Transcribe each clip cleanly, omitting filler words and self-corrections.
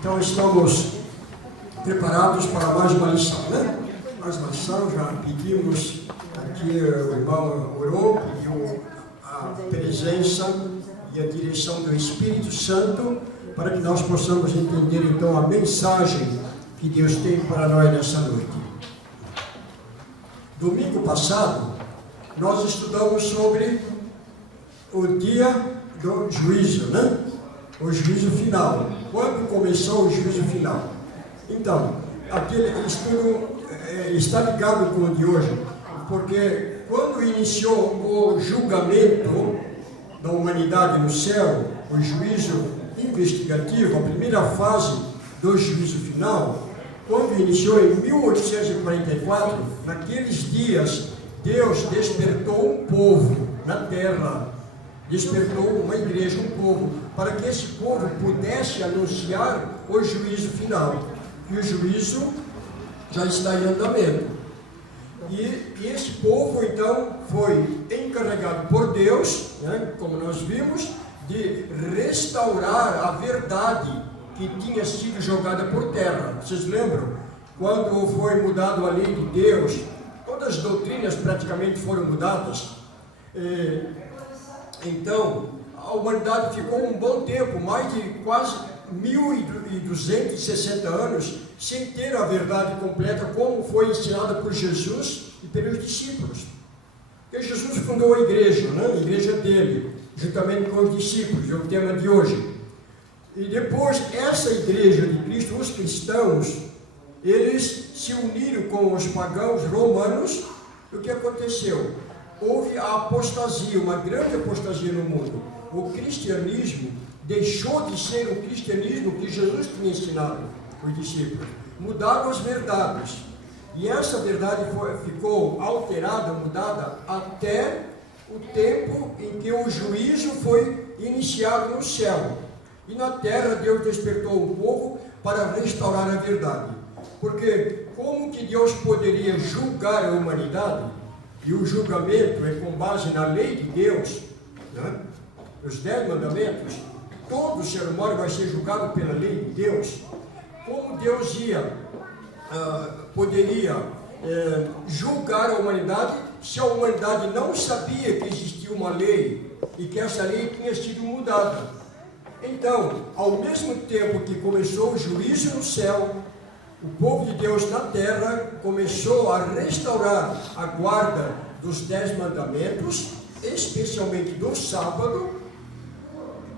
Então estamos preparados para mais uma lição, né? Mais uma lição, já pedimos aqui, o irmão orou, pediu a presença e a direção do Espírito Santo para que nós possamos entender então a mensagem que Deus tem para nós nessa noite. Domingo passado, nós estudamos sobre o dia do juízo, né? O juízo final. Quando começou o juízo final? Então, aquele estudo está ligado com o de hoje, porque quando iniciou o julgamento da humanidade no céu, o juízo investigativo, a primeira fase do juízo final, quando iniciou em 1844, naqueles dias, Deus despertou um povo na terra, despertou uma igreja, um povo, para que esse povo pudesse anunciar o juízo final. E o juízo já está em andamento. E esse povo, então, foi encarregado por Deus, né, como nós vimos, de restaurar a verdade que tinha sido jogada por terra. Vocês lembram? Quando foi mudado a lei de Deus, todas as doutrinas praticamente foram mudadas. Então, a humanidade ficou um bom tempo, mais de quase 1260 anos, sem ter a verdade completa, como foi ensinada por Jesus e pelos discípulos. Porque Jesus fundou a igreja, né? A igreja dele, juntamente com os discípulos, é o tema de hoje. E depois, essa igreja de Cristo, os cristãos, eles se uniram com os pagãos romanos. O que aconteceu? Houve a apostasia, uma grande apostasia no mundo. O cristianismo deixou de ser o cristianismo que Jesus tinha ensinado os discípulos. Mudaram as verdades. E essa verdade ficou alterada, mudada, até o tempo em que o juízo foi iniciado no céu. E na terra Deus despertou o povo para restaurar a verdade. Porque como que Deus poderia julgar a humanidade? E o julgamento é com base na lei de Deus, né? Os 10 mandamentos. Todo ser humano vai ser julgado pela lei de Deus. Como Deus poderia julgar a humanidade se a humanidade não sabia que existia uma lei e que essa lei tinha sido mudada? Então, ao mesmo tempo que começou o juízo no céu, o povo de Deus na terra começou a restaurar a guarda dos 10 mandamentos, especialmente do sábado,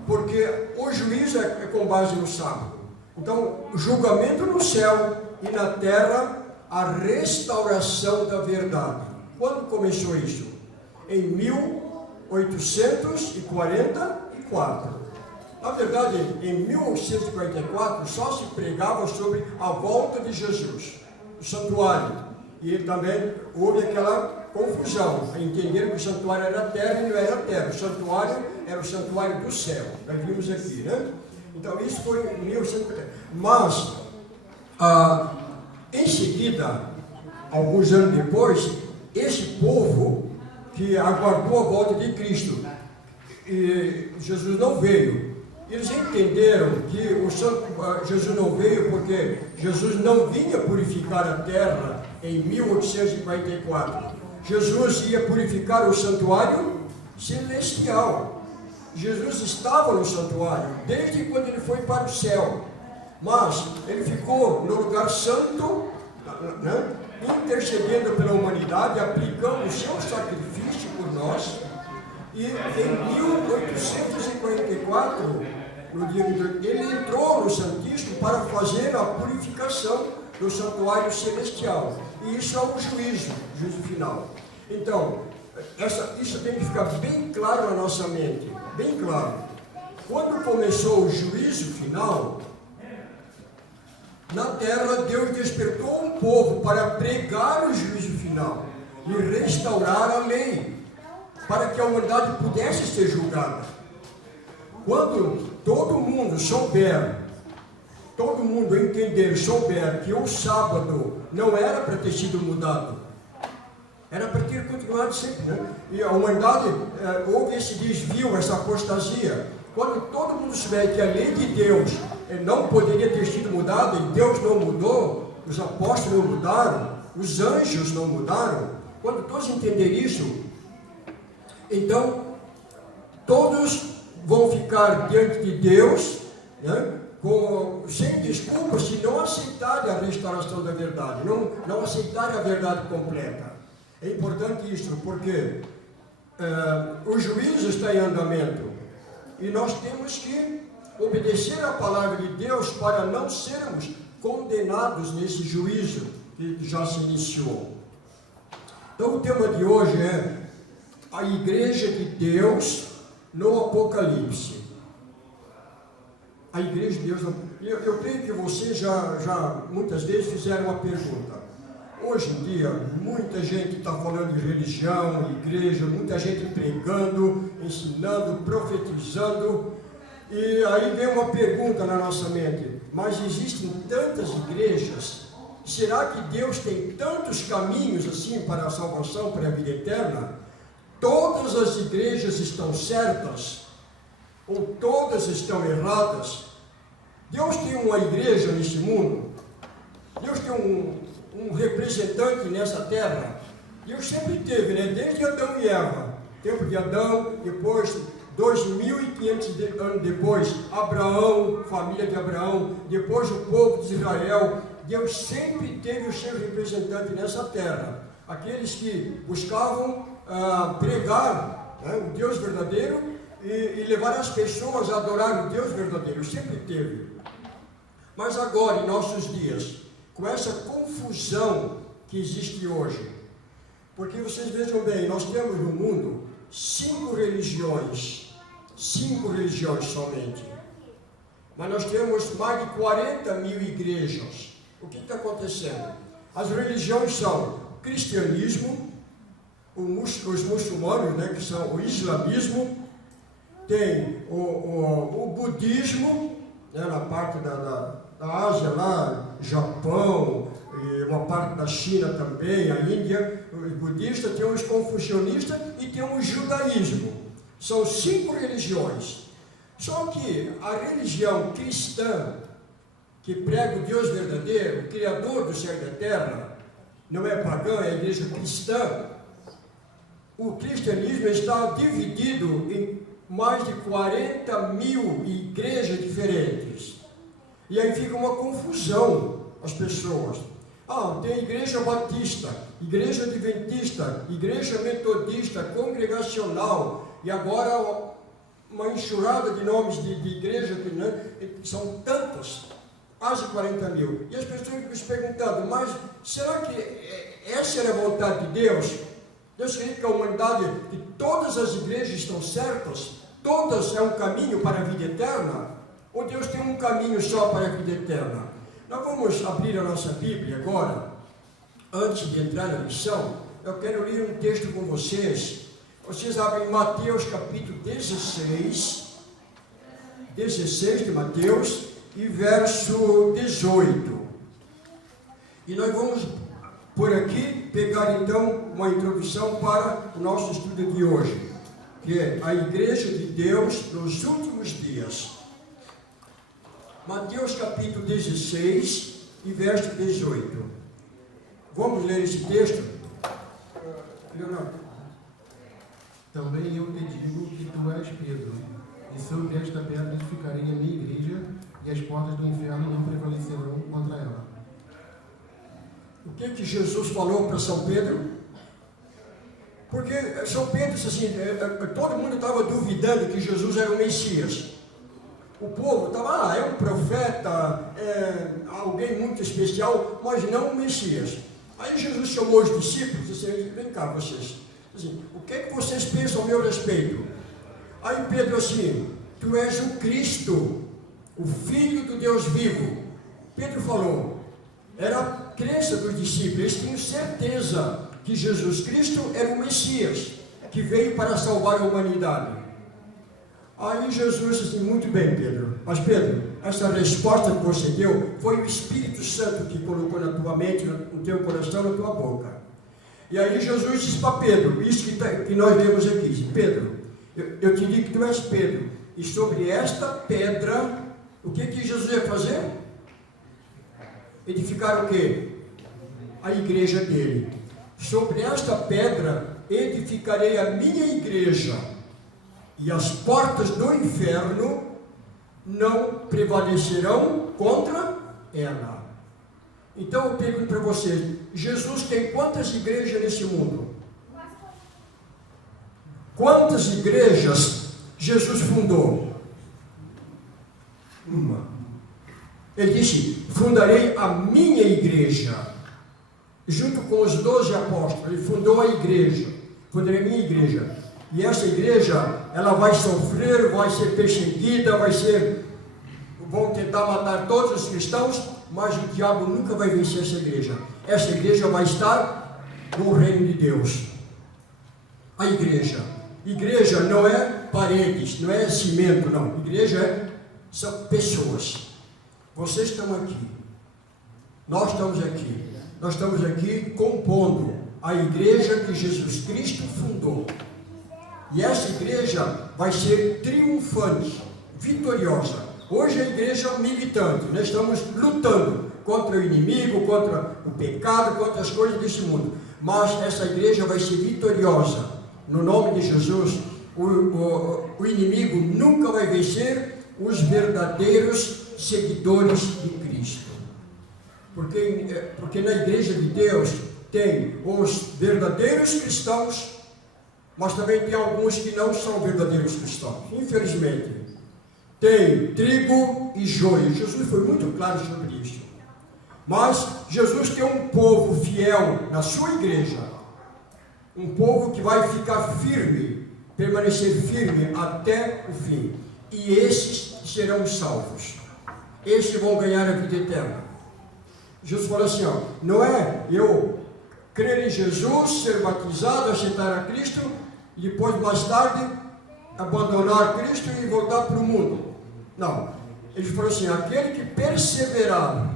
porque o juízo é com base no sábado. Então, o julgamento no céu e na terra, a restauração da verdade. Quando começou isso? Em 1844. Na verdade, em 1844, só se pregava sobre a volta de Jesus, o santuário. E também houve aquela confusão, entenderam que o santuário era a terra e não era a terra. O santuário era o santuário do céu. Nós vimos aqui, né? Então, isso foi em 1844. Mas, em seguida, alguns anos depois, esse povo que aguardou a volta de Cristo, e Jesus não veio. Eles entenderam que Jesus não veio porque Jesus não vinha purificar a terra em 1844. Jesus ia purificar o santuário celestial. Jesus estava no santuário desde quando ele foi para o céu. Mas ele ficou no lugar santo, né, intercedendo pela humanidade, aplicando o seu sacrifício por nós. E em 1844, no dia de ele entrou no Santíssimo para fazer a purificação do santuário celestial. E isso é o juízo final. Então, isso tem que ficar bem claro na nossa mente, bem claro. Quando começou o juízo final, na terra Deus despertou um povo para pregar o juízo final e restaurar a lei, para que a humanidade pudesse ser julgada. Quando todo mundo souber, todo mundo entender, souber que o sábado não era para ter sido mudado, era para ter continuado sempre, né? E a humanidade houve esse desvio, essa apostasia. Quando todo mundo souber que a lei de Deus não poderia ter sido mudada, e Deus não mudou, os apóstolos não mudaram, os anjos não mudaram. Quando todos entenderem isso, então todos vão ficar diante de Deus, né, sem desculpa, se não aceitarem a restauração da verdade, não aceitarem a verdade completa. É importante isso, porque o juízo está em andamento, e nós temos que obedecer à palavra de Deus para não sermos condenados nesse juízo que já se iniciou. Então o tema de hoje é a Igreja de Deus no Apocalipse. A Igreja de Deus, eu creio que vocês já muitas vezes fizeram uma pergunta. Hoje em dia, muita gente está falando de religião, igreja, muita gente pregando, ensinando, profetizando, e aí vem uma pergunta na nossa mente: mas existem tantas igrejas? Será que Deus tem tantos caminhos assim para a salvação, para a vida eterna? Todas as igrejas estão certas? Ou todas estão erradas? Deus tem uma igreja nesse mundo? Deus tem um representante nessa terra? Deus sempre teve, né? Desde Adão e Eva. Tempo de Adão, depois 2.500 anos depois, Abraão, família de Abraão, depois o povo de Israel. Deus sempre teve o seu representante nessa terra. Aqueles que buscavam pregar, né, o Deus verdadeiro e levar as pessoas a adorar o Deus verdadeiro. Sempre teve. Mas agora, em nossos dias, com essa confusão que existe hoje, porque vocês vejam bem, nós temos no mundo 5 religiões somente, mas nós temos mais de 40 mil igrejas. O que está acontecendo? As religiões são o cristianismo, os muçulmanos, né, que são o islamismo, tem o budismo, né, na parte da Ásia, lá, Japão, e uma parte da China também, a Índia, os budistas, tem os confucionistas e tem o judaísmo. São 5 religiões. Só que a religião cristã, que prega o Deus verdadeiro, o Criador do céu e da terra, não é pagã, é a igreja cristã. O cristianismo está dividido em mais de 40 mil igrejas diferentes. E aí fica uma confusão as pessoas. Tem igreja batista, igreja adventista, igreja metodista, congregacional, e agora uma enxurrada de nomes de igreja, né? São tantas, quase 40 mil. E as pessoas ficam se perguntando: mas será que essa era a vontade de Deus? Deus queria que a humanidade, que todas as igrejas estão certas, todas é um caminho para a vida eterna? Ou Deus tem um caminho só para a vida eterna? Nós vamos abrir a nossa Bíblia agora. Antes de entrar na lição, eu quero ler um texto com vocês. Vocês abrem Mateus capítulo 16 de Mateus e verso 18. E nós vamos por aqui pegar então uma introdução para o nosso estudo de hoje, que é a Igreja de Deus nos últimos dias. Mateus capítulo 16 e verso 18. Vamos ler esse texto? Leonardo. Também eu te digo que tu és Pedro, e sobre esta pedra edificarei a minha igreja, e as portas do inferno não prevalecerão contra ela. O que Jesus falou para São Pedro? Porque São Pedro disse assim, todo mundo estava duvidando que Jesus era o Messias. O povo estava, é um profeta, alguém muito especial, mas não o Messias. Aí Jesus chamou os discípulos e disse: vem cá vocês, assim, o que vocês pensam a meu respeito? Aí Pedro assim: tu és o Cristo, o Filho do Deus vivo. Pedro falou, era a crença dos discípulos, eles tinham certeza que Jesus Cristo era o Messias, que veio para salvar a humanidade. Aí Jesus disse assim: muito bem, Pedro, mas Pedro, essa resposta que você deu foi o Espírito Santo que colocou na tua mente, no teu coração, na tua boca. E aí Jesus disse para Pedro, isso que nós vemos aqui: Pedro, eu te digo que tu és Pedro, e sobre esta pedra O que Jesus ia fazer? Edificar o quê? A igreja dele. Sobre esta pedra edificarei a minha igreja, e as portas do inferno não prevalecerão contra ela. Então eu pergunto para vocês, Jesus tem quantas igrejas nesse mundo? Quantas igrejas Jesus fundou? Uma. Ele disse, fundarei a minha igreja, junto com os 12 apóstolos. Ele fundou a igreja, fundarei a minha igreja. E essa igreja, ela vai sofrer, vai ser perseguida, vão tentar matar todos os cristãos, mas o diabo nunca vai vencer essa igreja. Essa igreja vai estar no reino de Deus. A igreja. Igreja não é paredes, não é cimento, não. Igreja são pessoas. Vocês estão aqui. Nós estamos aqui. Nós estamos aqui compondo a igreja que Jesus Cristo fundou. E essa igreja vai ser triunfante, vitoriosa. Hoje a igreja é militante. Nós estamos lutando contra o inimigo, contra o pecado, contra as coisas desse mundo. Mas essa igreja vai ser vitoriosa. No nome de Jesus, o inimigo nunca vai vencer os verdadeiros seguidores de Cristo. Porque na igreja de Deus tem os verdadeiros cristãos, mas também tem alguns que não são verdadeiros cristãos, infelizmente. Tem trigo e joio. Jesus foi muito claro sobre isso. Mas Jesus tem um povo fiel na sua igreja, um povo que vai ficar firme, permanecer firme até o fim. E esses serão salvos. Esses vão ganhar a vida eterna. Jesus falou assim, ó, não é eu crer em Jesus, ser batizado, aceitar a Cristo, e depois, mais tarde, abandonar Cristo e voltar para o mundo. Não. Ele falou assim, aquele que perseverar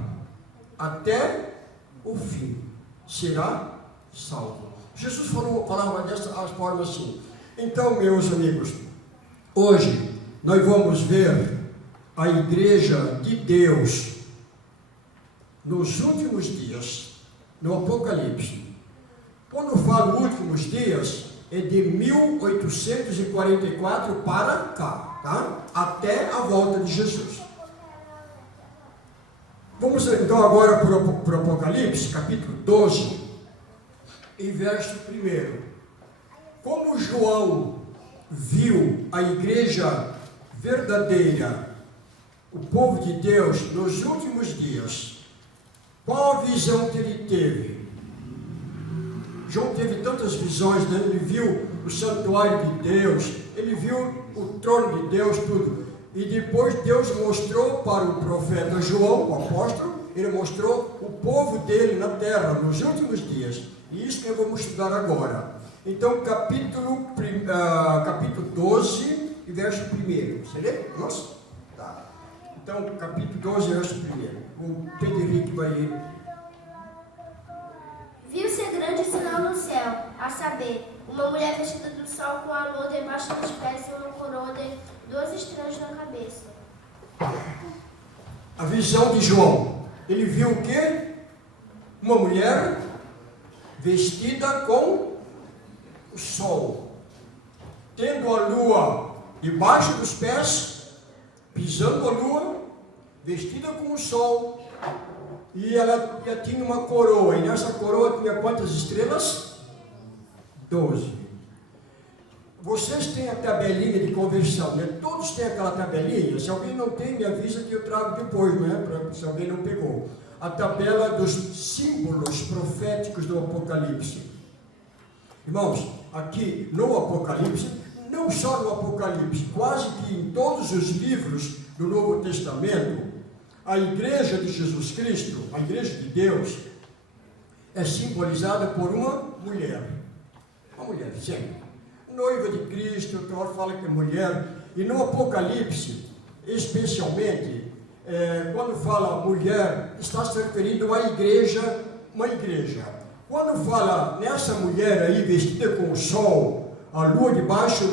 até o fim será salvo. Jesus falava dessa forma assim. Então, meus amigos, hoje nós vamos ver a igreja de Deus nos últimos dias, no Apocalipse. Quando eu falo últimos dias, é de 1844 para cá, tá? Até a volta de Jesus. Vamos então agora para o Apocalipse, capítulo 12, e verso 1. Como João viu a igreja verdadeira, o povo de Deus, nos últimos dias, qual a visão que ele teve? João teve tantas visões, né? Ele viu o santuário de Deus, ele viu o trono de Deus, tudo. E depois Deus mostrou para o profeta João, o apóstolo, ele mostrou o povo dele na terra, nos últimos dias. E isso que eu vou estudar agora. Então, capítulo 12, verso 1. Você lê? Nossa? Tá. Então, capítulo 12, verso 1. O Pedro Henrique vai ler. Viu-se grande sinal no céu, a saber, uma mulher vestida do sol com a lua debaixo dos pés e uma coroa de 2 estrelas na cabeça. A visão de João. Ele viu o quê? Uma mulher vestida com o sol, tendo a lua debaixo dos pés, pisando a lua, vestida com o sol, e ela tinha uma coroa, e nessa coroa tinha quantas estrelas? 12. Vocês têm a tabelinha de conversão, né? Todos têm aquela tabelinha. Se alguém não tem, me avisa que eu trago depois, né? Se alguém não pegou. A tabela dos símbolos proféticos do Apocalipse. Irmãos, aqui no Apocalipse, não só no Apocalipse, quase que em todos os livros do Novo Testamento, a igreja de Jesus Cristo, a igreja de Deus, é simbolizada por uma mulher. Uma mulher, sempre. Noiva de Cristo, o Senhor fala que é mulher. E no Apocalipse, especialmente, quando fala mulher, está se referindo à igreja, uma igreja. Quando fala nessa mulher aí, vestida com o sol, a lua debaixo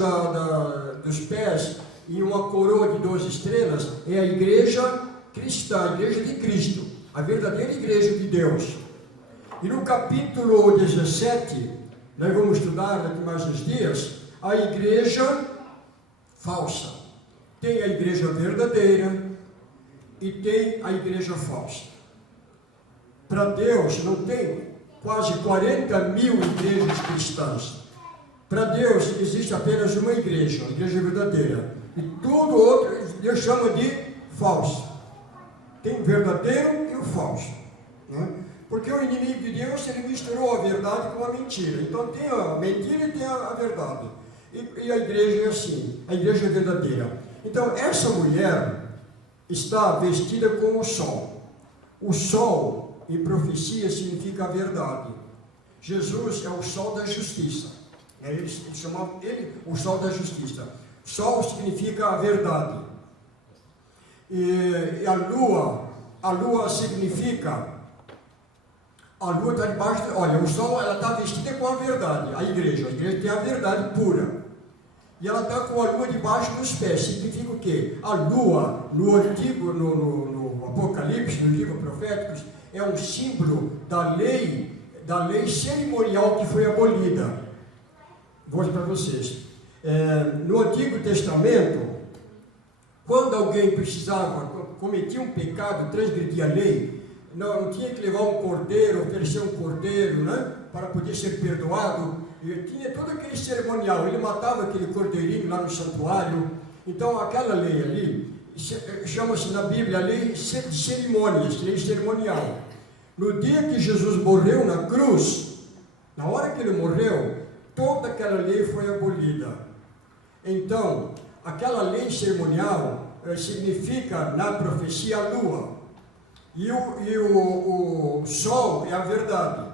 dos pés e uma coroa de 12 estrelas é a igreja cristã, a igreja de Cristo, a verdadeira igreja de Deus. E no capítulo 17, nós vamos estudar daqui mais uns dias, a igreja falsa. Tem a igreja verdadeira e tem a igreja falsa. Para Deus não tem quase 40 mil igrejas cristãs. Para Deus existe apenas uma igreja, a igreja verdadeira. E tudo outro Deus chama de falso. Tem o verdadeiro e o falso, né? Porque o inimigo de Deus, ele misturou a verdade com a mentira. Então tem a mentira e tem a verdade. E a igreja é assim, a igreja é verdadeira. Então essa mulher está vestida com o sol. O sol, em profecia, significa a verdade. Jesus é o sol da justiça. Eles chamavam ele o sol da justiça. Sol significa a verdade. E a lua significa... A lua está debaixo... Olha, o sol, ela está vestida com a verdade. A igreja tem a verdade pura. E ela está com a lua debaixo dos pés. Significa o quê? A lua, no antigo, no Apocalipse, nos livros proféticos, é um símbolo da lei cerimonial que foi abolida. Vou mostrar para vocês. No Antigo Testamento, quando alguém cometia um pecado, transgredia a lei, não tinha que levar um cordeiro, oferecer um cordeiro, né, para poder ser perdoado. E tinha todo aquele cerimonial. Ele matava aquele cordeirinho lá no santuário. Então aquela lei ali chama-se na Bíblia a lei de cerimônias, lei cerimonial. No dia que Jesus morreu na cruz, na hora que ele morreu, toda aquela lei foi abolida. Então aquela lei cerimonial significa na profecia a lua. E o sol é a verdade.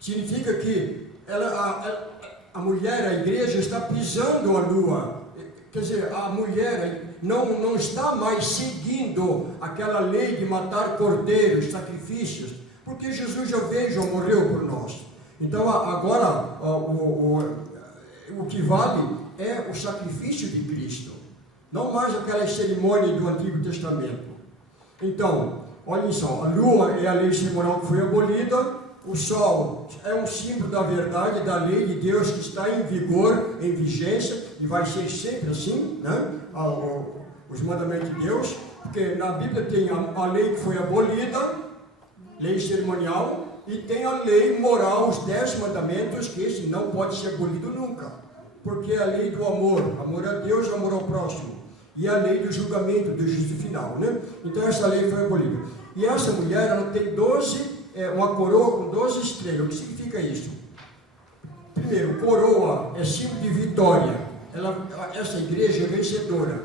Significa que a mulher, a igreja, está pisando a lua. Quer dizer, a mulher não está mais seguindo aquela lei de matar cordeiros, sacrifícios, porque Jesus já veio, já morreu por nós. Então agora o que vale é o sacrifício de Cristo, não mais aquela cerimônia do Antigo Testamento. Então, olhem só, a lua é a lei cerimonial que foi abolida, o sol é um símbolo da verdade, da lei de Deus que está em vigor, em vigência, e vai ser sempre assim, né? Os mandamentos de Deus, porque na Bíblia tem a lei que foi abolida, lei cerimonial, e tem a lei moral, os 10 mandamentos, que esse não pode ser abolido nunca, porque é a lei do amor a Deus, amor ao próximo. E a lei do julgamento, do juízo final, né? Então essa lei foi abolida. E essa mulher, ela tem uma coroa com 12 estrelas. O que significa isso? Primeiro, coroa é símbolo de vitória. Essa igreja é vencedora.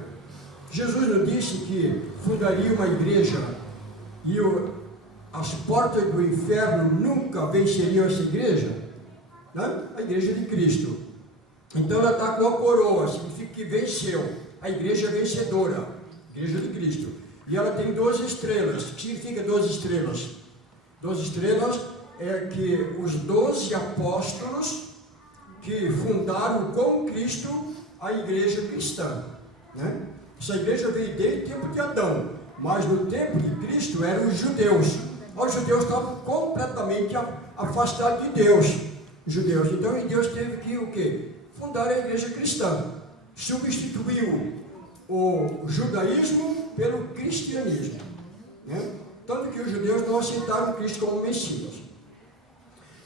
Jesus não disse que fundaria uma igreja e as portas do inferno nunca venceriam essa igreja? Né? A igreja de Cristo. Então ela está com a coroa, significa que venceu. A igreja vencedora, a igreja de Cristo. E ela tem 12 estrelas. O que significa 12 estrelas? 12 estrelas é que os 12 apóstolos que fundaram com Cristo a igreja cristã, né? Essa igreja veio desde o tempo de Adão, mas no tempo de Cristo eram os judeus. Os judeus estavam completamente afastados de Deus. Os judeus. Então Deus teve que o quê? Fundar a igreja cristã. Substituiu o judaísmo pelo cristianismo, né? Tanto que os judeus não aceitaram Cristo como Messias.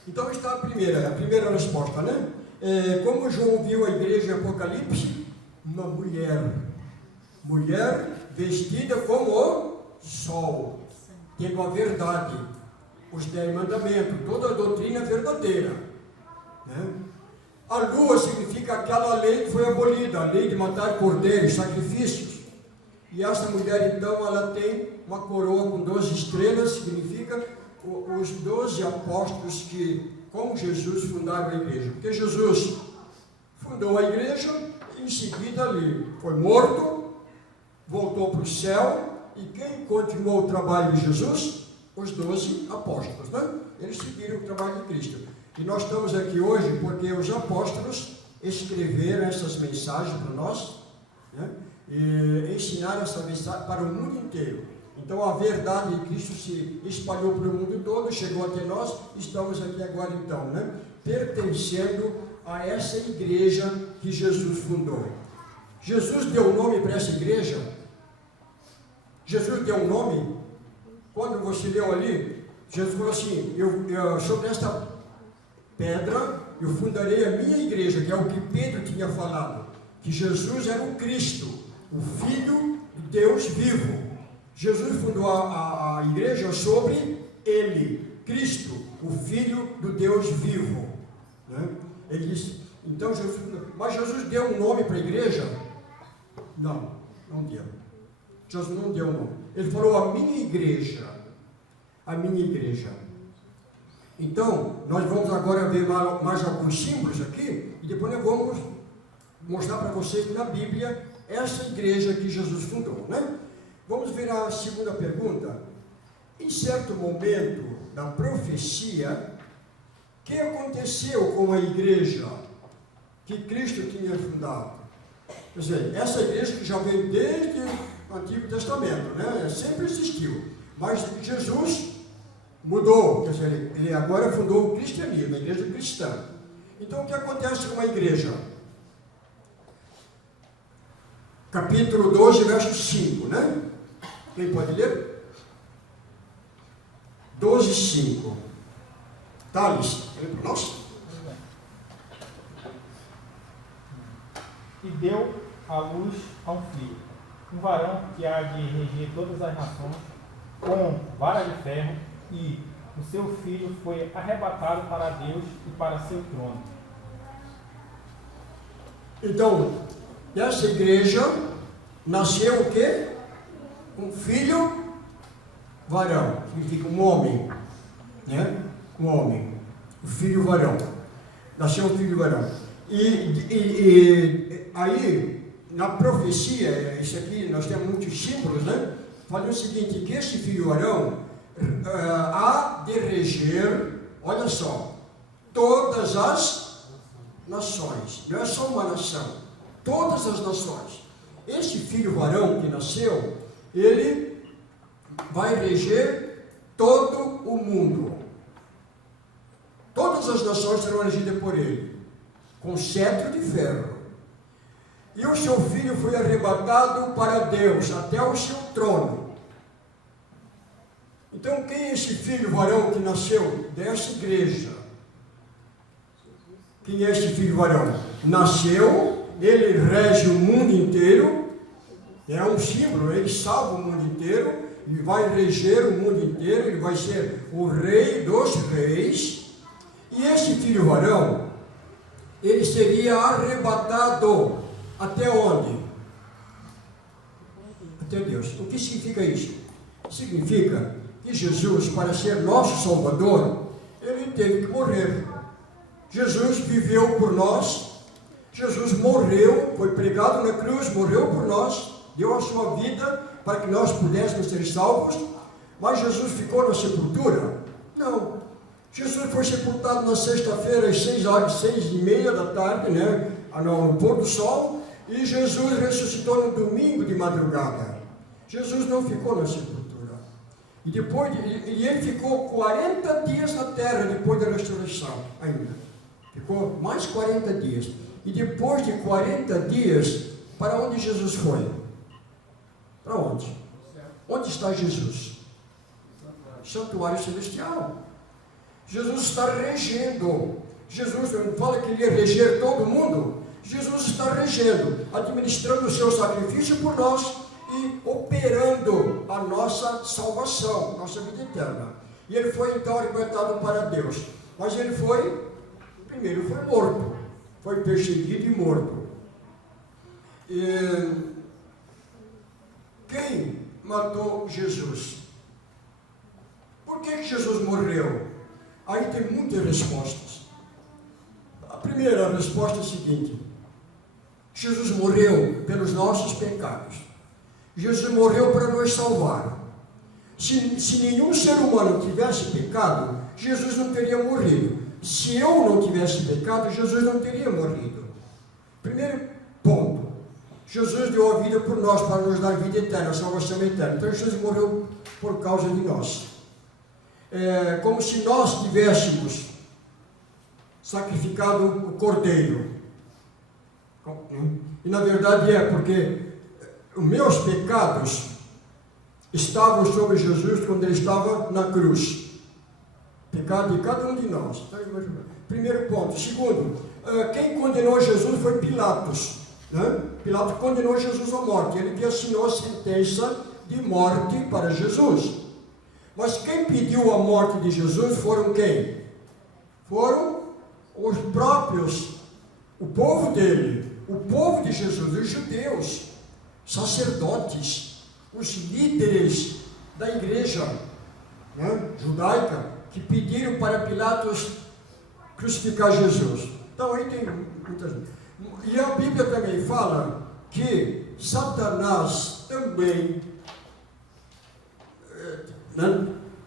Então está a primeira resposta, né? Como João viu a igreja em Apocalipse? Uma mulher vestida como o sol, tendo a verdade, os 10 mandamentos, toda a doutrina verdadeira, né? A lua significa aquela lei que foi abolida, a lei de matar cordeiros, sacrifícios. E essa mulher, então, ela tem uma coroa com 12 estrelas, significa os 12 apóstolos que, com Jesus, fundaram a igreja. Porque Jesus fundou a igreja, e em seguida ali foi morto, voltou para o céu, e quem continuou o trabalho de Jesus? Os 12 apóstolos, né? Eles seguiram o trabalho de Cristo. E nós estamos aqui hoje porque os apóstolos escreveram essas mensagens para nós, né? E ensinar essa mensagem para o mundo inteiro. Então a verdade de Cristo se espalhou para o mundo todo, chegou até nós, estamos aqui agora então, né? Pertencendo a essa igreja que Jesus fundou. Jesus deu um nome para essa igreja. Jesus deu um nome. Quando você leu ali, Jesus falou assim, sobre esta pedra eu fundarei a minha igreja, que é o que Pedro tinha falado, que Jesus era o Cristo, o Filho de Deus vivo. Jesus fundou a igreja sobre ele, Cristo, o Filho do Deus vivo, né? Ele disse, então Jesus, mas Jesus deu um nome para a igreja? Não deu. Jesus não deu um nome. Ele falou a minha igreja. A minha igreja. Então, nós vamos agora ver mais alguns símbolos aqui, e depois nós vamos mostrar para vocês na Bíblia essa igreja que Jesus fundou, né? Vamos ver a segunda pergunta. Em certo momento da profecia, o que aconteceu com a igreja que Cristo tinha fundado? Quer dizer, essa igreja que já veio desde o Antigo Testamento, né? Sempre existiu, mas Jesus mudou, quer dizer, ele agora fundou o cristianismo, a igreja cristã. Então o que acontece com a igreja? Capítulo 12, verso 5, né? Quem pode ler? 12, 5. Thales, lê para nós. E deu à luz a um filho, um varão que há de reger todas as nações, com vara de ferro, e o seu filho foi arrebatado para Deus e para seu trono. Então, nessa igreja nasceu o quê? Um filho varão, significa um homem, né? Um homem, o filho varão. Nasceu um filho varão. E aí, na profecia, isso aqui, nós temos muitos símbolos, né? Fala o seguinte, que esse filho varão há de reger, olha só, todas as nações. Não é só uma nação, todas as nações. Esse filho varão que nasceu, ele vai reger todo o mundo. Todas as nações serão regidas por ele, com cetro de ferro. E o seu filho foi arrebatado para Deus, até o seu trono. Então, quem é esse filho varão que nasceu dessa igreja? Quem é esse filho varão? Nasceu, ele rege o mundo inteiro, é um símbolo, ele salva o mundo inteiro, e vai reger o mundo inteiro, ele vai ser o rei dos reis. E esse filho varão, ele seria arrebatado até onde? Até Deus. O que significa isso? Significa que Jesus, para ser nosso Salvador, ele teve que morrer. Jesus viveu por nós, Jesus morreu, foi pregado na cruz, morreu por nós, deu a sua vida para que nós pudéssemos ser salvos, mas Jesus ficou na sepultura? Não. Jesus foi sepultado na sexta-feira às 6h30 da tarde, né, no pôr do sol, e Jesus ressuscitou no domingo de madrugada. Jesus não ficou na sepultura. E ele ficou 40 dias na terra depois da ressurreição ainda. Ficou mais 40 dias. E depois de 40 dias, para onde Jesus foi? Para onde? Onde está Jesus? Santuário celestial. Jesus está regendo. Jesus não fala que ele ia reger todo mundo. Jesus está regendo, administrando o seu sacrifício por nós e operando a nossa salvação, nossa vida eterna. E ele foi então arrebatado para Deus. Mas ele foi, primeiro foi morto, foi perseguido e morto. E quem matou Jesus? Por que Jesus morreu? Aí tem muitas respostas. A primeira resposta é a seguinte: Jesus morreu pelos nossos pecados. Jesus morreu para nos salvar. Se nenhum ser humano tivesse pecado, Jesus não teria morrido. Se eu não tivesse pecado, Jesus não teria morrido. Primeiro ponto: Jesus deu a vida por nós, para nos dar vida eterna, salvação eterna. Então Jesus morreu por causa de nós. É como se nós tivéssemos sacrificado o cordeiro. E na verdade porque os meus pecados estavam sobre Jesus quando ele estava na cruz. Pecado de cada um de nós. Primeiro ponto. Segundo, quem condenou Jesus foi Pilatos. Né? Pilatos condenou Jesus à morte. Ele que assinou a sentença de morte para Jesus. Mas quem pediu a morte de Jesus foram quem? Foram os próprios, o povo dele, o povo de Jesus, os judeus, sacerdotes, os líderes da igreja, né, judaica, que pediram para Pilatos crucificar Jesus. Então aí tem muitas. E a Bíblia também fala que Satanás também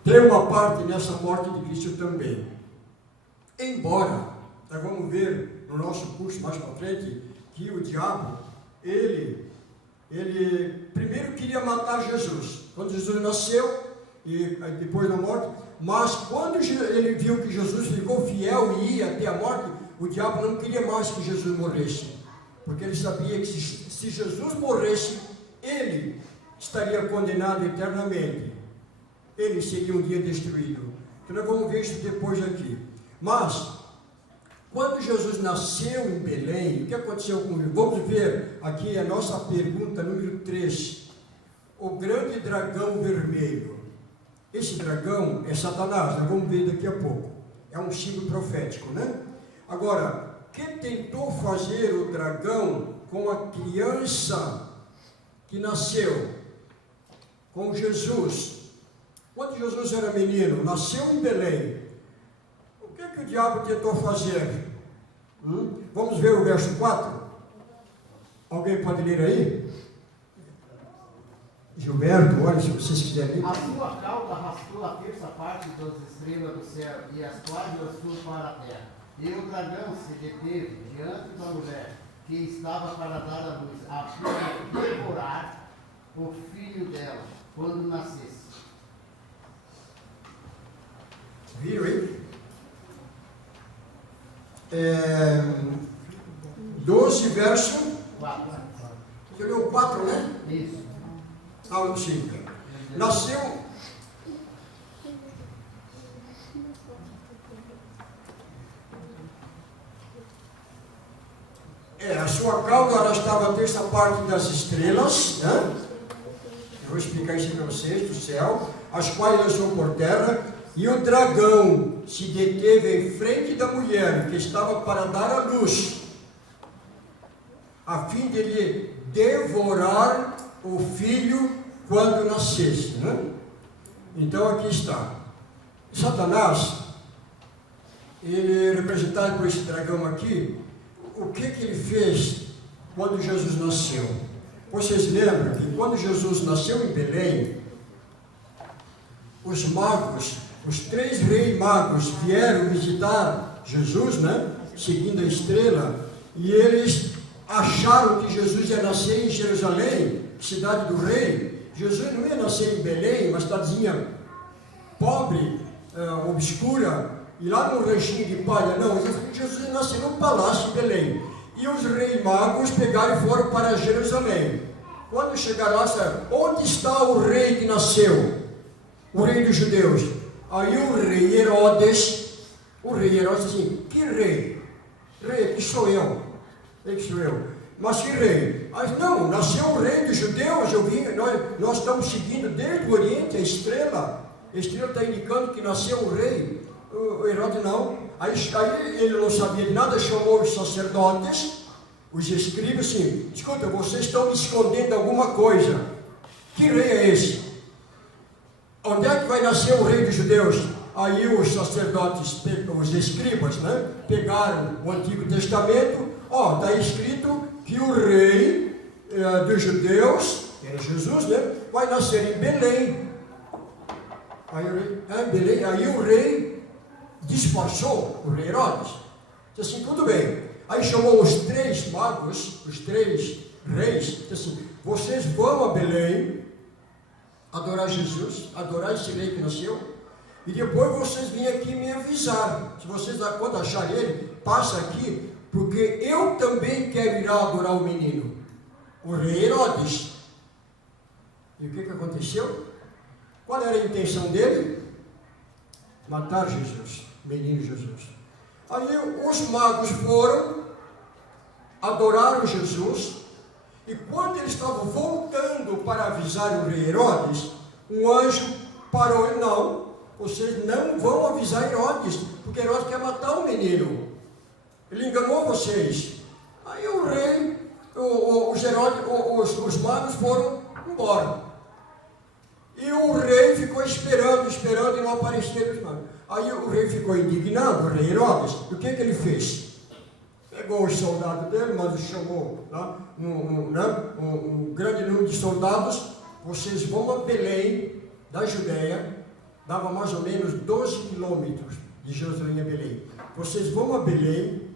tem uma parte nessa morte de Cristo também. Embora, nós vamos ver no nosso curso mais para frente, que o diabo, ele primeiro queria matar Jesus. Quando Jesus nasceu, e depois da morte, mas quando ele viu que Jesus ficou fiel e ia até a morte, o diabo não queria mais que Jesus morresse. Porque ele sabia que se Jesus morresse, ele estaria condenado eternamente. Ele seria um dia destruído. Então nós vamos ver isso depois aqui. Mas, quando Jesus nasceu em Belém, o que aconteceu com ele? Vamos ver aqui a nossa pergunta número 3. O grande dragão vermelho. Esse dragão é Satanás, nós vamos ver daqui a pouco. É um símbolo profético, né? Agora, quem tentou fazer o dragão com a criança que nasceu, com Jesus? Quando Jesus era menino, nasceu em Belém, o que o diabo tentou fazer? Vamos ver o verso 4? Alguém pode ler aí? Gilberto, olha, se vocês quiserem. A sua cauda arrastou a terça parte das estrelas do céu e as quais lançou para a terra. E o dragão se deteve diante da mulher que estava para dar a luz, a fim de devorar o filho dela quando nascesse. Viram aí? 12, verso 4. Você leu 4, né? Isso. Ah, 5. Nasceu. A sua cauda arrastava a terça parte das estrelas, né? Eu vou explicar isso para vocês, do céu, as quais lançou por terra. E o dragão se deteve em frente da mulher que estava para dar a luz, a fim de lhe devorar o filho quando nascesse, né? Então aqui está. Satanás, ele é representado por esse dragão aqui. O que ele fez quando Jesus nasceu? Vocês lembram que quando Jesus nasceu em Belém, os magos, os 3 reis magos vieram visitar Jesus, né? Seguindo a estrela, e eles acharam que Jesus ia nascer em Jerusalém, cidade do rei. Jesus não ia nascer em Belém, uma cidadezinha pobre, obscura, e lá no ranchinho de palha. Não, Jesus nasceu no palácio de Belém. E os reis magos pegaram e foram para Jerusalém. Quando chegaram lá, onde está o rei que nasceu? O rei dos judeus. Aí o rei Herodes disse assim: que rei? Rei, que sou eu. Mas que rei? Aí, não, nasceu o rei dos judeus. Nós estamos seguindo desde o Oriente a estrela. A estrela está indicando que nasceu o rei. O Herodes não. Aí ele não sabia de nada, chamou os sacerdotes, os escribas, assim: escuta, vocês estão me escondendo alguma coisa. Que rei é esse? Onde é que vai nascer o rei dos judeus? Aí os sacerdotes, os escribas, né, pegaram o Antigo Testamento. Está escrito que o rei dos judeus, que era Jesus, né, vai nascer em Belém. Aí o rei disfarçou, o rei Herodes. Disse assim: tudo bem. Aí chamou os 3 magos, os 3 reis, assim, vocês vão a Belém adorar Jesus, adorar esse rei que nasceu, e depois vocês vêm aqui me avisar. Se vocês, quando acharem ele, passa aqui, porque eu também quero ir adorar o menino, o rei Herodes. E o que aconteceu? Qual era a intenção dele? Matar Jesus, o menino Jesus. Aí os magos foram, adoraram Jesus, e quando eles estavam voltando para avisar o rei Herodes, um anjo parou e não, vocês não vão avisar Herodes, porque Herodes quer matar o menino. Ele enganou vocês. Aí o rei, os magos foram embora. E o rei ficou esperando e não apareceram os magos. Aí o rei ficou indignado, o rei Herodes. O que ele fez? Pegou os soldados dele, mas chamou um grande número de soldados. Vocês vão a Belém, da Judéia, dava mais ou menos 12 quilômetros de Jerusalém a Belém. Vocês vão a Belém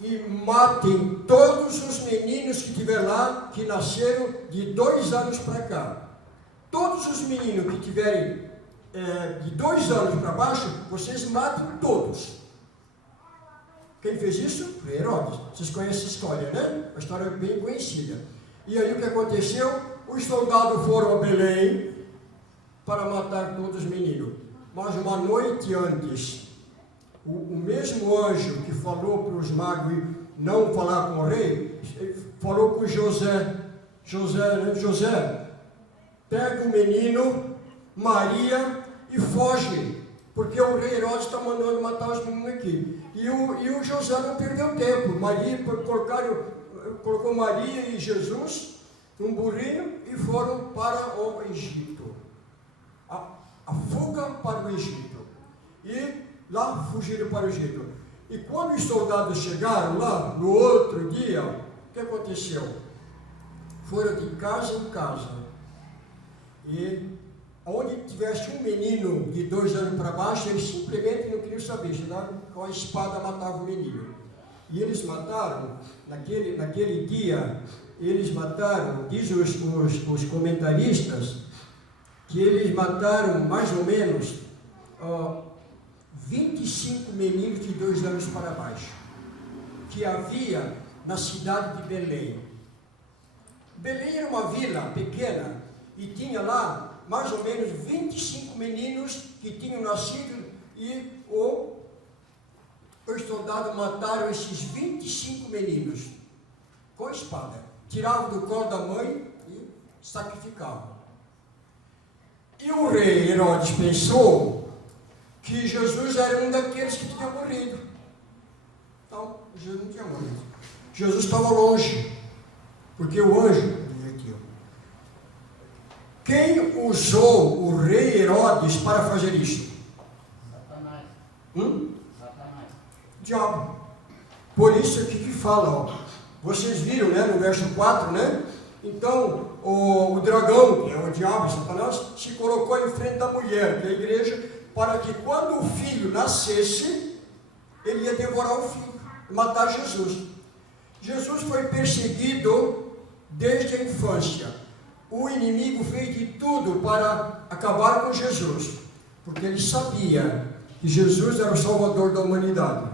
e matem todos os meninos que tiver lá, que nasceram de 2 anos para cá. Todos os meninos que tiverem de 2 anos para baixo, vocês matem todos. Quem fez isso? Foi Herodes. Vocês conhecem a história, né? A história é bem conhecida. E aí o que aconteceu? Os soldados foram a Belém para matar todos os meninos. Mas uma noite antes, o mesmo anjo que falou para os magos não falar com o rei, falou com José. José, pega o menino, Maria, e foge, porque o rei Herodes está mandando matar os meninos aqui. E o José não perdeu tempo. Colocou Maria e Jesus num burrinho e foram para o Egito. A fuga para o Egito. E lá fugiram para o Egito. E quando os soldados chegaram lá, no outro dia, o que aconteceu? Foram de casa em casa. E onde tivesse um menino de 2 anos para baixo, eles simplesmente não queriam saber, chegaram com a espada matavam o menino. E eles mataram, naquele dia, eles mataram, diz os comentaristas, que eles mataram mais ou menos 25 meninos de 2 anos para baixo, que havia na cidade de Belém. Belém era uma vila pequena e tinha lá mais ou menos 25 meninos que tinham nascido e os soldados mataram esses 25 meninos com a espada. Tiravam do colo da mãe e sacrificavam. E o rei Herodes pensou que Jesus era um daqueles que tinha morrido. Então, Jesus não tinha morrido. Jesus estava longe, porque o anjo... Quem usou o rei Herodes para fazer isso? Satanás. Satanás. Diabo. Por isso aqui que fala, vocês viram, né, no verso 4, né? Então, o dragão, que é o diabo, Satanás, se colocou em frente da mulher, que é a igreja, para que quando o filho nascesse, ele ia devorar o filho, matar Jesus. Jesus foi perseguido desde a infância. O inimigo fez de tudo para acabar com Jesus, porque ele sabia que Jesus era o Salvador da humanidade.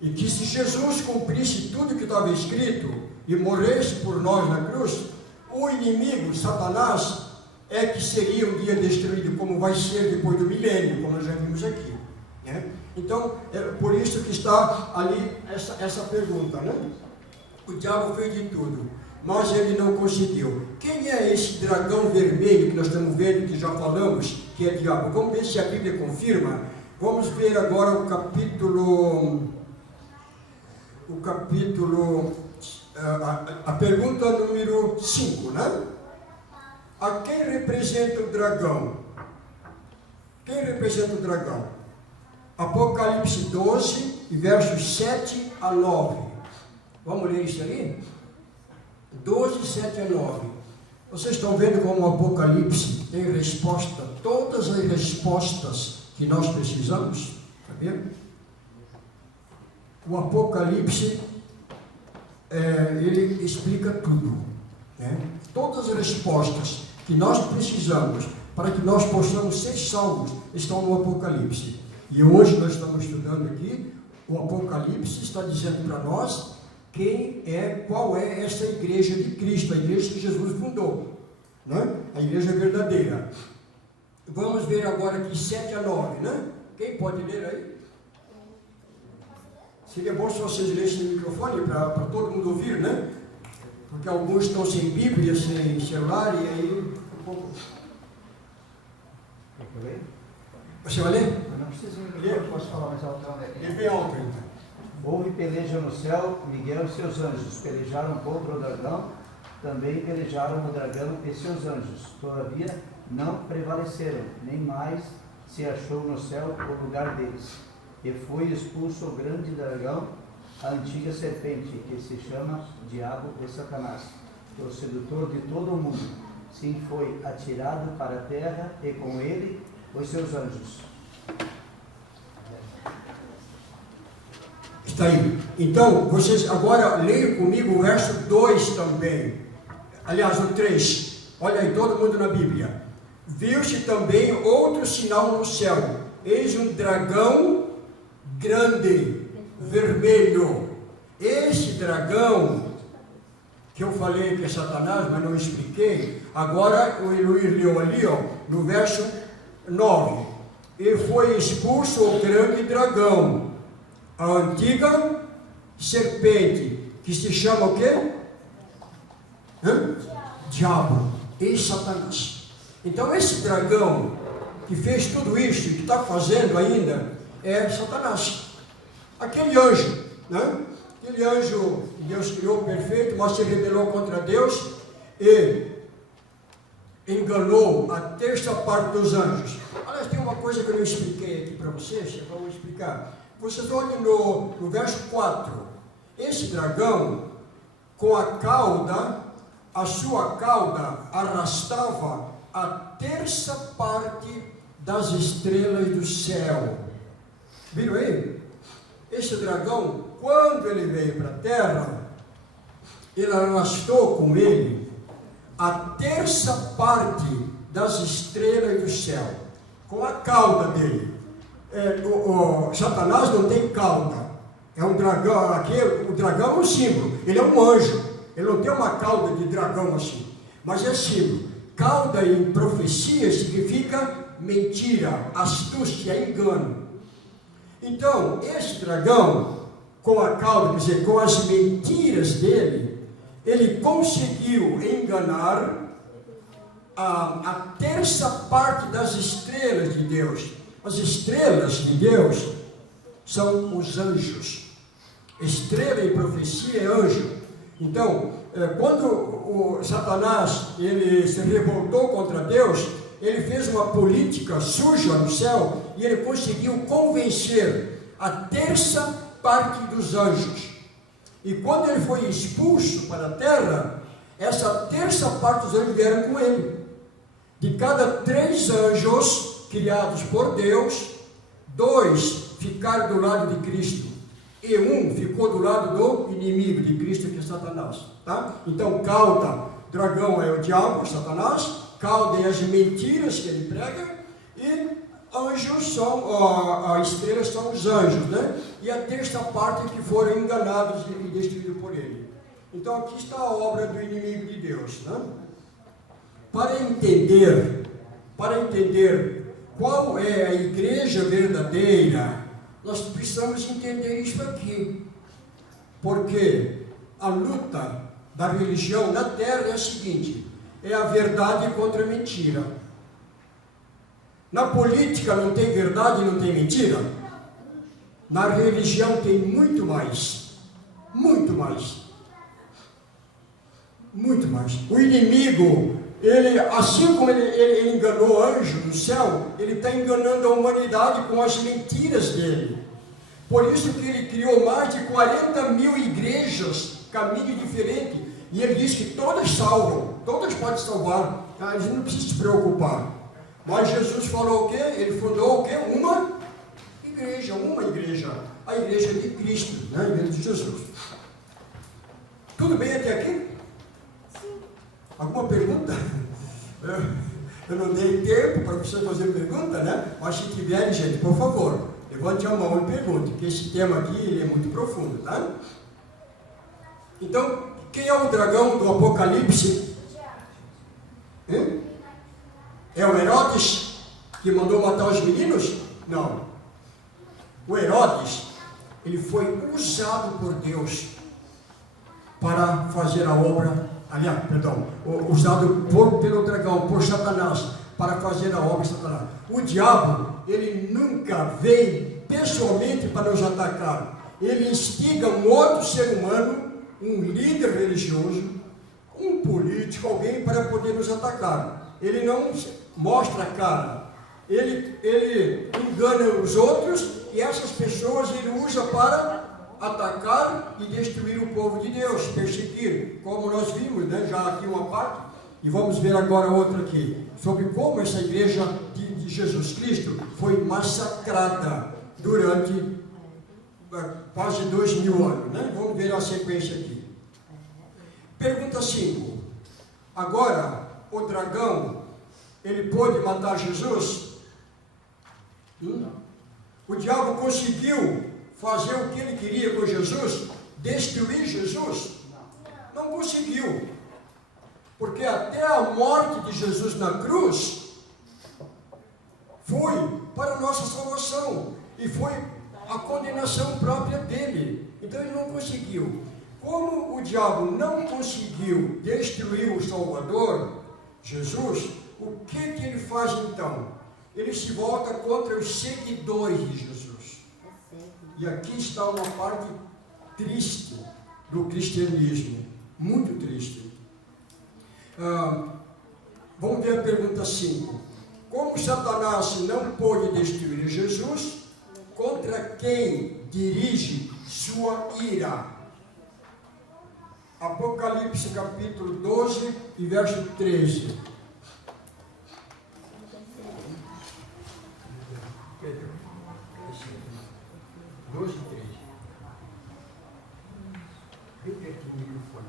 E que se Jesus cumprisse tudo que estava escrito e morresse por nós na cruz, o inimigo, Satanás, é que seria um dia destruído, como vai ser depois do milênio, como nós já vimos aqui. Né? Então, é por isso que está ali essa pergunta, né? O diabo fez de tudo, mas ele não conseguiu. Quem é esse dragão vermelho que nós estamos vendo, que já falamos, que é diabo? Vamos ver se a Bíblia confirma. Vamos ver agora o capítulo, a pergunta número 5, né? A quem representa o dragão? Quem representa o dragão? Apocalipse 12, versos 7 a 9. Vamos ler isso ali? 12, 7 a 9. Vocês estão vendo como o Apocalipse tem resposta, todas as respostas que nós precisamos? Está vendo? O Apocalipse ele explica tudo, né? Todas as respostas que nós precisamos para que nós possamos ser salvos estão no Apocalipse. E hoje nós estamos estudando aqui, o Apocalipse está dizendo para nós qual é essa igreja de Cristo, a igreja que Jesus fundou, né? A igreja verdadeira. Vamos ver agora aqui 7 a 9, né? Quem pode ler aí? Seria bom se vocês lessem no microfone para todo mundo ouvir, né? Porque alguns estão sem Bíblia, sem celular, e aí um pouco... Você vai ler? Eu não preciso me ler, eu posso falar mais alto. Lê bem alto, então. Houve peleja no céu, Miguel e seus anjos pelejaram contra o dragão, também pelejaram o dragão e seus anjos, todavia não prevaleceram, nem mais se achou no céu o lugar deles. E foi expulso o grande dragão, a antiga serpente, que se chama Diabo e Satanás, o sedutor de todo o mundo. Sim, foi atirado para a terra e com ele os seus anjos. Está aí. Então, vocês agora leiam comigo o verso 2 também. Aliás, o 3. Olha aí, todo mundo na Bíblia. Viu-se também outro sinal no céu. Eis um dragão grande, vermelho. Esse dragão, que eu falei que é Satanás, mas não expliquei, agora o Luiz leu ali, ó, no verso 9. E foi expulso o grande dragão, a antiga serpente, que se chama o quê? Diabo e Satanás. Então esse dragão que fez tudo isso e que está fazendo ainda é Satanás. Aquele anjo, né? Aquele anjo que Deus criou perfeito, mas se rebelou contra Deus e enganou a terça parte dos anjos. Aliás, tem uma coisa que eu não expliquei aqui para vocês, eu vou explicar. Vocês olhem no verso 4. Esse dragão, com a cauda, a sua cauda arrastava a terça parte das estrelas do céu. Viram aí? Esse dragão, quando ele veio para a terra, ele arrastou com ele a terça parte das estrelas do céu, com a cauda dele. O Satanás não tem cauda, é um dragão, aqui o dragão é um símbolo, ele é um anjo, ele não tem uma cauda de dragão assim, mas é símbolo. Cauda em profecia significa mentira, astúcia, engano. Então, esse dragão, com a cauda, quer dizer, com as mentiras dele, ele conseguiu enganar a terça parte das estrelas de Deus. As estrelas de Deus são os anjos. Estrela em profecia é anjo. Então, quando o Satanás ele se revoltou contra Deus, ele fez uma política suja no céu e ele conseguiu convencer a terça parte dos anjos. E quando ele foi expulso para a terra, essa terça parte dos anjos vieram com ele. De cada 3 anjos criados por Deus, 2 ficaram do lado de Cristo e 1 ficou do lado do inimigo de Cristo, que é Satanás, tá? Então, cauda, dragão é o diabo, Satanás, cauda é as mentiras que ele prega, e anjos são, as estrelas são os anjos, né? E a terça parte que foram enganados e destruídos por ele. Então, aqui está a obra do inimigo de Deus, né? Para entender qual é a igreja verdadeira, nós precisamos entender isso aqui. Porque a luta da religião na terra é a seguinte: é a verdade contra a mentira. Na política não tem verdade, não tem mentira. Na religião tem muito mais. Muito mais. Muito mais. O inimigo, ele, assim como ele enganou anjo no céu, ele está enganando a humanidade com as mentiras dele. Por isso que ele criou mais de 40 mil igrejas, caminhos diferentes, e ele diz que todas salvam, todas podem salvar, a gente não precisa se preocupar. Mas Jesus falou o quê? Ele fundou o quê? Uma igreja, a igreja de Cristo, né? A igreja de Jesus. Tudo bem até aqui? Sim. Alguma pergunta? Eu não dei tempo para você fazer pergunta, né? Mas se tiverem, gente, por favor, levante a mão e pergunte, porque esse tema aqui ele é muito profundo, tá? Então, quem é o dragão do Apocalipse? Hein? É o Herodes que mandou matar os meninos? Não. O Herodes, ele foi usado por Deus para fazer a obra, usado pelo dragão, por Satanás, para fazer a obra de Satanás. O diabo, ele nunca veio pessoalmente para nos atacar. Ele instiga um outro ser humano, um líder religioso, um político, alguém para poder nos atacar. Ele não mostra a cara. Ele engana os outros e essas pessoas ele usa para atacar e destruir o povo de Deus, perseguir, como nós vimos, né, já aqui uma parte, e vamos ver agora outra aqui, sobre como essa igreja de Jesus Cristo foi massacrada durante quase 2000 anos, né? Vamos ver a sequência aqui. Pergunta 5. Agora, o dragão, ele pôde matar Jesus? O diabo conseguiu fazer o que ele queria com Jesus? Destruir Jesus? Não conseguiu. Porque até a morte de Jesus na cruz foi para a nossa salvação. E foi a condenação própria dele. Então ele não conseguiu. Como o diabo não conseguiu destruir o Salvador, Jesus, o que ele faz então? Ele se volta contra os seguidores de Jesus. E aqui está uma parte triste do cristianismo, muito triste. Vamos ver a pergunta 5. Como Satanás não pôde destruir Jesus, contra quem dirige sua ira? Apocalipse capítulo 12 e verso 13. Pedro, 12 e 13. Bem pertinho do microfone.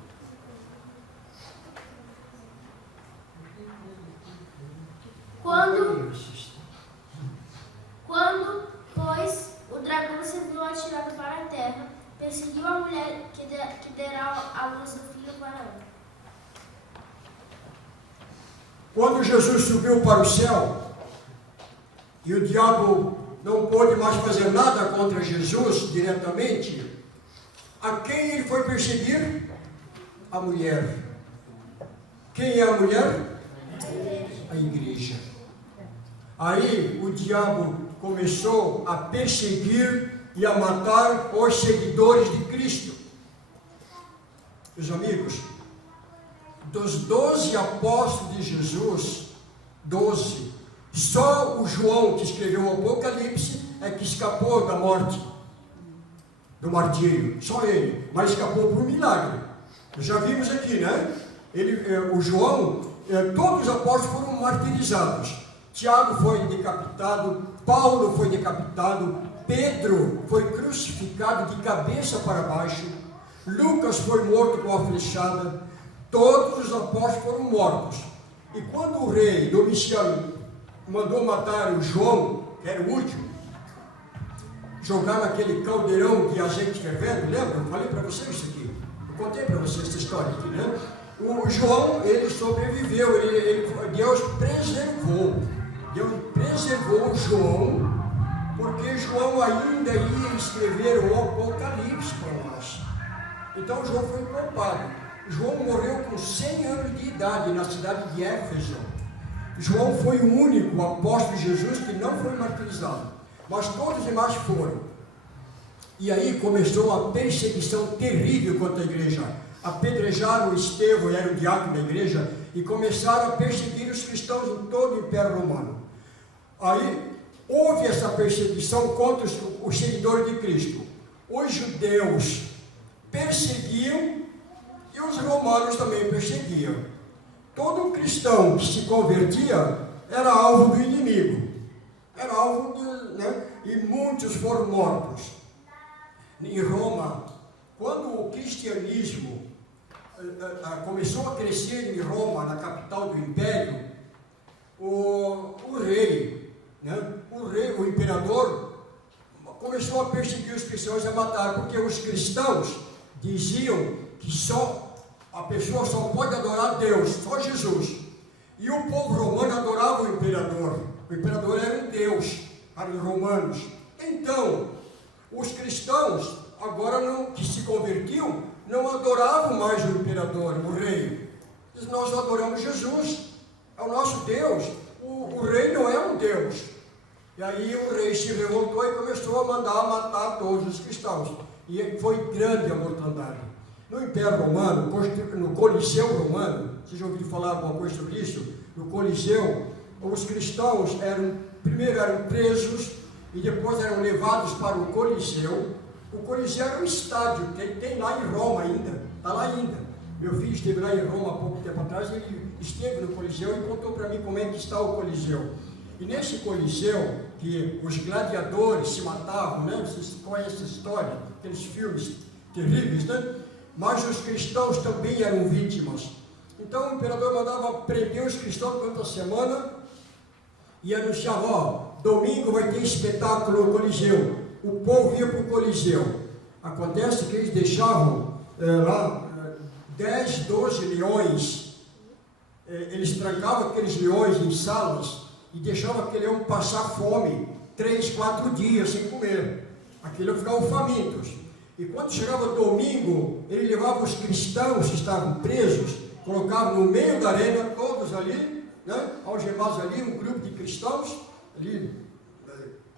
Quando, pois, o dragão se viu atirado para a terra, perseguiu a mulher que derá a luz do filho varão. Quando Jesus subiu para o céu, e o diabo não pôde mais fazer nada contra Jesus diretamente, a quem ele foi perseguir? A mulher. Quem é a mulher? A igreja. Aí o diabo começou a perseguir e a matar os seguidores de Cristo. Meus amigos, dos 12 apóstolos de Jesus, 12, só o João que escreveu o Apocalipse é que escapou da morte, do martírio, só ele, mas escapou por um milagre. Já vimos aqui, né? O João, todos os apóstolos foram martirizados. Tiago foi decapitado, Paulo foi decapitado, Pedro foi crucificado de cabeça para baixo, Lucas foi morto com a flechada, todos os apóstolos foram mortos. E quando o rei Domiciano mandou matar o João, que era o último, jogar naquele caldeirão de azeite fervendo, lembra? Eu falei para vocês isso aqui, eu contei para vocês essa história aqui, né? O João, ele sobreviveu, Deus preservou João, porque João ainda ia escrever o Apocalipse para nós. Então João foi poupado. João morreu com 100 anos de idade na cidade de Éfeso. João foi o único apóstolo de Jesus que não foi martirizado, mas todos os demais foram. E aí começou uma perseguição terrível contra a igreja. Apedrejaram Estevão, era o diácono da igreja, e começaram a perseguir os cristãos em todo o Império Romano. Aí houve essa perseguição contra os seguidores de Cristo. Os judeus perseguiam e os romanos também perseguiam. Todo cristão que se convertia era alvo do inimigo, era alvo e muitos foram mortos. Em Roma, quando o cristianismo começou a crescer em Roma, na capital do Império, o rei, né? O imperador, começou a perseguir os cristãos e a matar, porque os cristãos diziam que a pessoa só pode adorar Deus, só Jesus. E o povo romano adorava o imperador. O imperador era um Deus para os romanos. Então, os cristãos, agora que se convertiam, não adoravam mais o imperador, o rei. Nós adoramos Jesus, é o nosso Deus. O rei não é um Deus. E aí o rei se revoltou e começou a mandar matar todos os cristãos. E foi grande a mortandade. No Império Romano, no Coliseu Romano, vocês já ouviram falar alguma coisa sobre isso? No Coliseu, os cristãos primeiro eram presos e depois eram levados para o Coliseu. O Coliseu era um estádio, tem lá em Roma ainda, está lá ainda. Meu filho esteve lá em Roma há pouco tempo atrás, ele esteve no Coliseu e contou para mim como é que está o Coliseu. E nesse Coliseu, que os gladiadores se matavam, né? Vocês conhecem essa história, aqueles filmes terríveis, né? Mas os cristãos também eram vítimas. Então o imperador mandava prender os cristãos durante a semana e anunciava, domingo vai ter espetáculo no Coliseu. O povo ia para o Coliseu. Acontece que eles deixavam lá 10, 12 leões, eles trancavam aqueles leões em salas e deixavam aquele leão passar fome 3, 4 dias sem comer. Aquele leão ficavam famintos. E quando chegava domingo, ele levava os cristãos que estavam presos, colocava no meio da arena, todos ali, né, algemados ali, um grupo de cristãos, ali,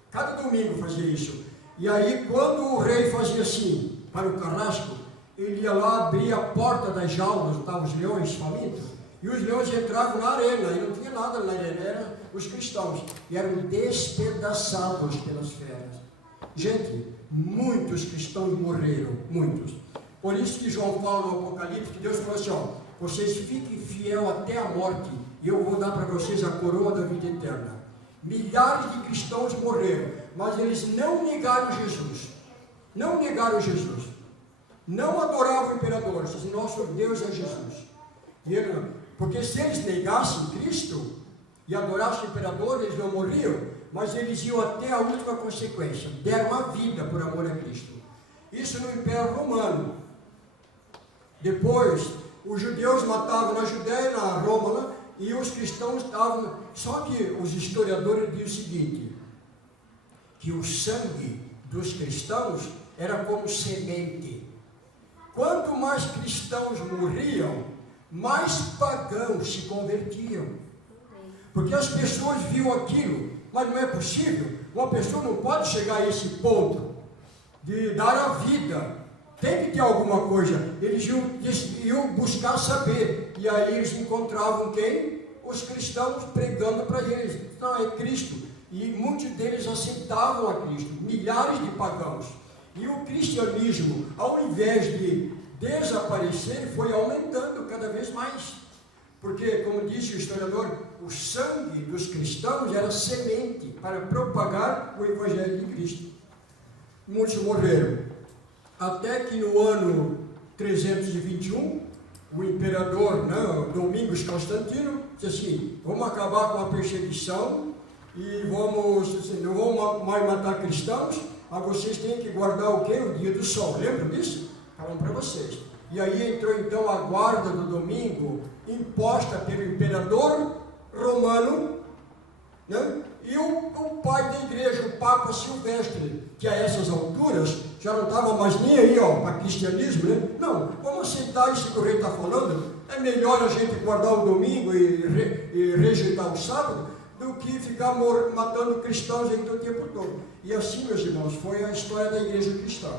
cada domingo fazia isso. E aí, quando o rei fazia assim, para o carrasco, ele ia lá, abria a porta das jaulas, estavam os leões famintos, e os leões entravam na arena, e não tinha nada na arena, eram os cristãos, e eram despedaçados pelas feras. Gente, muitos cristãos morreram, muitos. Por isso que João fala no Apocalipse, que Deus falou assim, ó, vocês fiquem fiel até a morte, e eu vou dar para vocês a coroa da vida eterna. Milhares de cristãos morreram, mas eles não negaram Jesus. Não negaram Jesus. Não adoravam o imperador. Disseram, nosso Deus é Jesus. Porque se eles negassem Cristo e adorassem o imperador, eles não morriam, mas eles iam até a última consequência. Deram a vida por amor a Cristo. Isso no Império Romano. Depois, os judeus matavam na Judéia, na Roma, né? E os cristãos estavam... Só que os historiadores dizem o seguinte, que o sangue dos cristãos era como semente. Quanto mais cristãos morriam, mais pagãos se convertiam. Porque as pessoas viam aquilo, mas não é possível. Uma pessoa não pode chegar a esse ponto de dar a vida. Tem que ter alguma coisa. Eles iam buscar saber. E aí eles encontravam quem? Os cristãos pregando para eles. Não, é Cristo. E muitos deles aceitavam a Cristo. Milhares de pagãos. E o cristianismo, ao invés de desaparecer, foi aumentando cada vez mais. Porque, como disse o historiador, o sangue dos cristãos era semente para propagar o Evangelho de Cristo. Muitos morreram. Até que no ano 321, o imperador, né, Domingos Constantino, disse assim, vamos acabar com a perseguição e não vamos mais matar cristãos, mas vocês têm que guardar o quê? O dia do sol. Lembram disso? Falando para vocês. E aí entrou então a guarda do domingo, imposta pelo imperador romano, né? E o pai da igreja, o Papa Silvestre, que a essas alturas já não estava mais nem aí para cristianismo, né? Não, vamos aceitar isso que o rei está falando, é melhor a gente guardar o domingo e rejeitar o sábado, do que ficar matando cristãos aí o tempo todo. E assim, meus irmãos, foi a história da igreja cristã.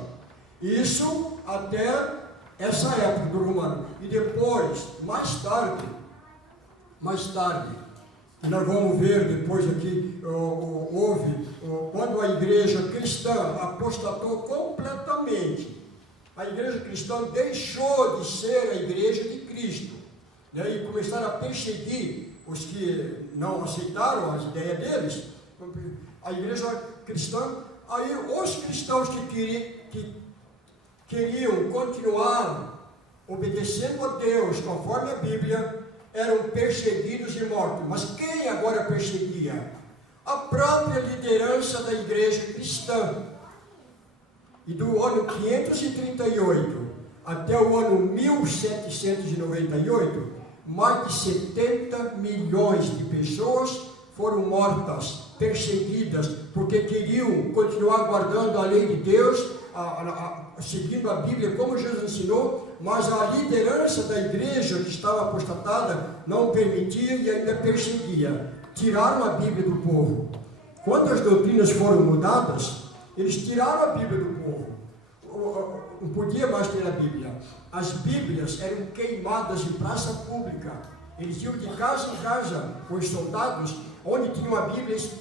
Isso até essa época do romano. E depois, mais tarde, e nós vamos ver depois aqui, quando a igreja cristã apostatou completamente, a igreja cristã deixou de ser a igreja de Cristo, né, e começaram a perseguir os que não aceitaram as ideias deles, a igreja cristã, aí os cristãos que queriam continuar obedecendo a Deus, conforme a Bíblia, eram perseguidos e mortos. Mas quem agora perseguia? A própria liderança da igreja cristã. E do ano 538 até o ano 1798, mais de 70 milhões de pessoas foram mortas, perseguidas, porque queriam continuar guardando a lei de Deus, seguindo a Bíblia como Jesus ensinou, mas a liderança da igreja que estava apostatada não permitia e ainda perseguia. Tiraram a Bíblia do povo. Quando as doutrinas foram mudadas, eles tiraram a Bíblia do povo. Não podia mais ter a Bíblia. As Bíblias eram queimadas em praça pública. Eles iam de casa em casa com os soldados, onde tinham a Bíblia, eles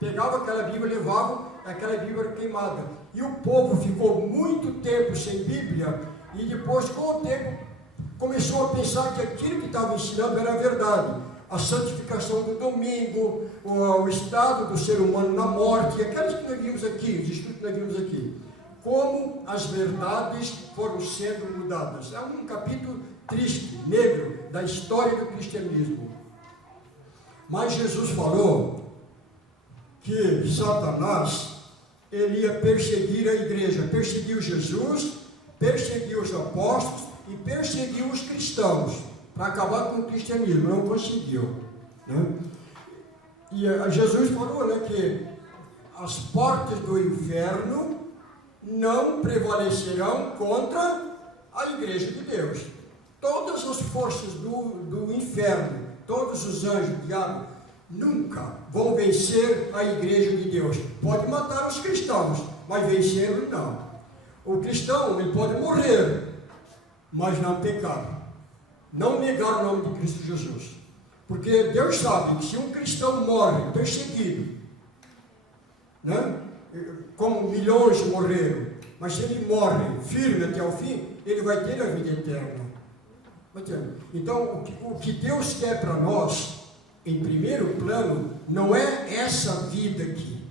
pegavam aquela Bíblia e levavam, aquela Bíblia era queimada. E o povo ficou muito tempo sem Bíblia, e depois, com o tempo, começou a pensar que aquilo que estava ensinando era verdade. A santificação do domingo, o estado do ser humano na morte, aquelas que nós vimos aqui, os estudos que nós vimos aqui. Como as verdades foram sendo mudadas. É um capítulo triste, negro, da história do cristianismo. Mas Jesus falou que Satanás, ele ia perseguir a igreja. Perseguiu Jesus, perseguiu os apóstolos e perseguiu os cristãos, para acabar com o cristianismo. Não conseguiu, né? E Jesus falou, né, que as portas do inferno não prevalecerão contra a igreja de Deus. Todas as forças do inferno, todos os anjos, o diabo, nunca vão vencer a igreja de Deus. Pode matar os cristãos, mas vencê-los não. O cristão, ele pode morrer, mas não pecar. Não negar o nome de Cristo Jesus. Porque Deus sabe que se um cristão morre perseguido, né, como milhões morreram, mas se ele morre firme até o fim, ele vai ter a vida eterna. Então, o que Deus quer para nós, em primeiro plano, não é essa vida aqui.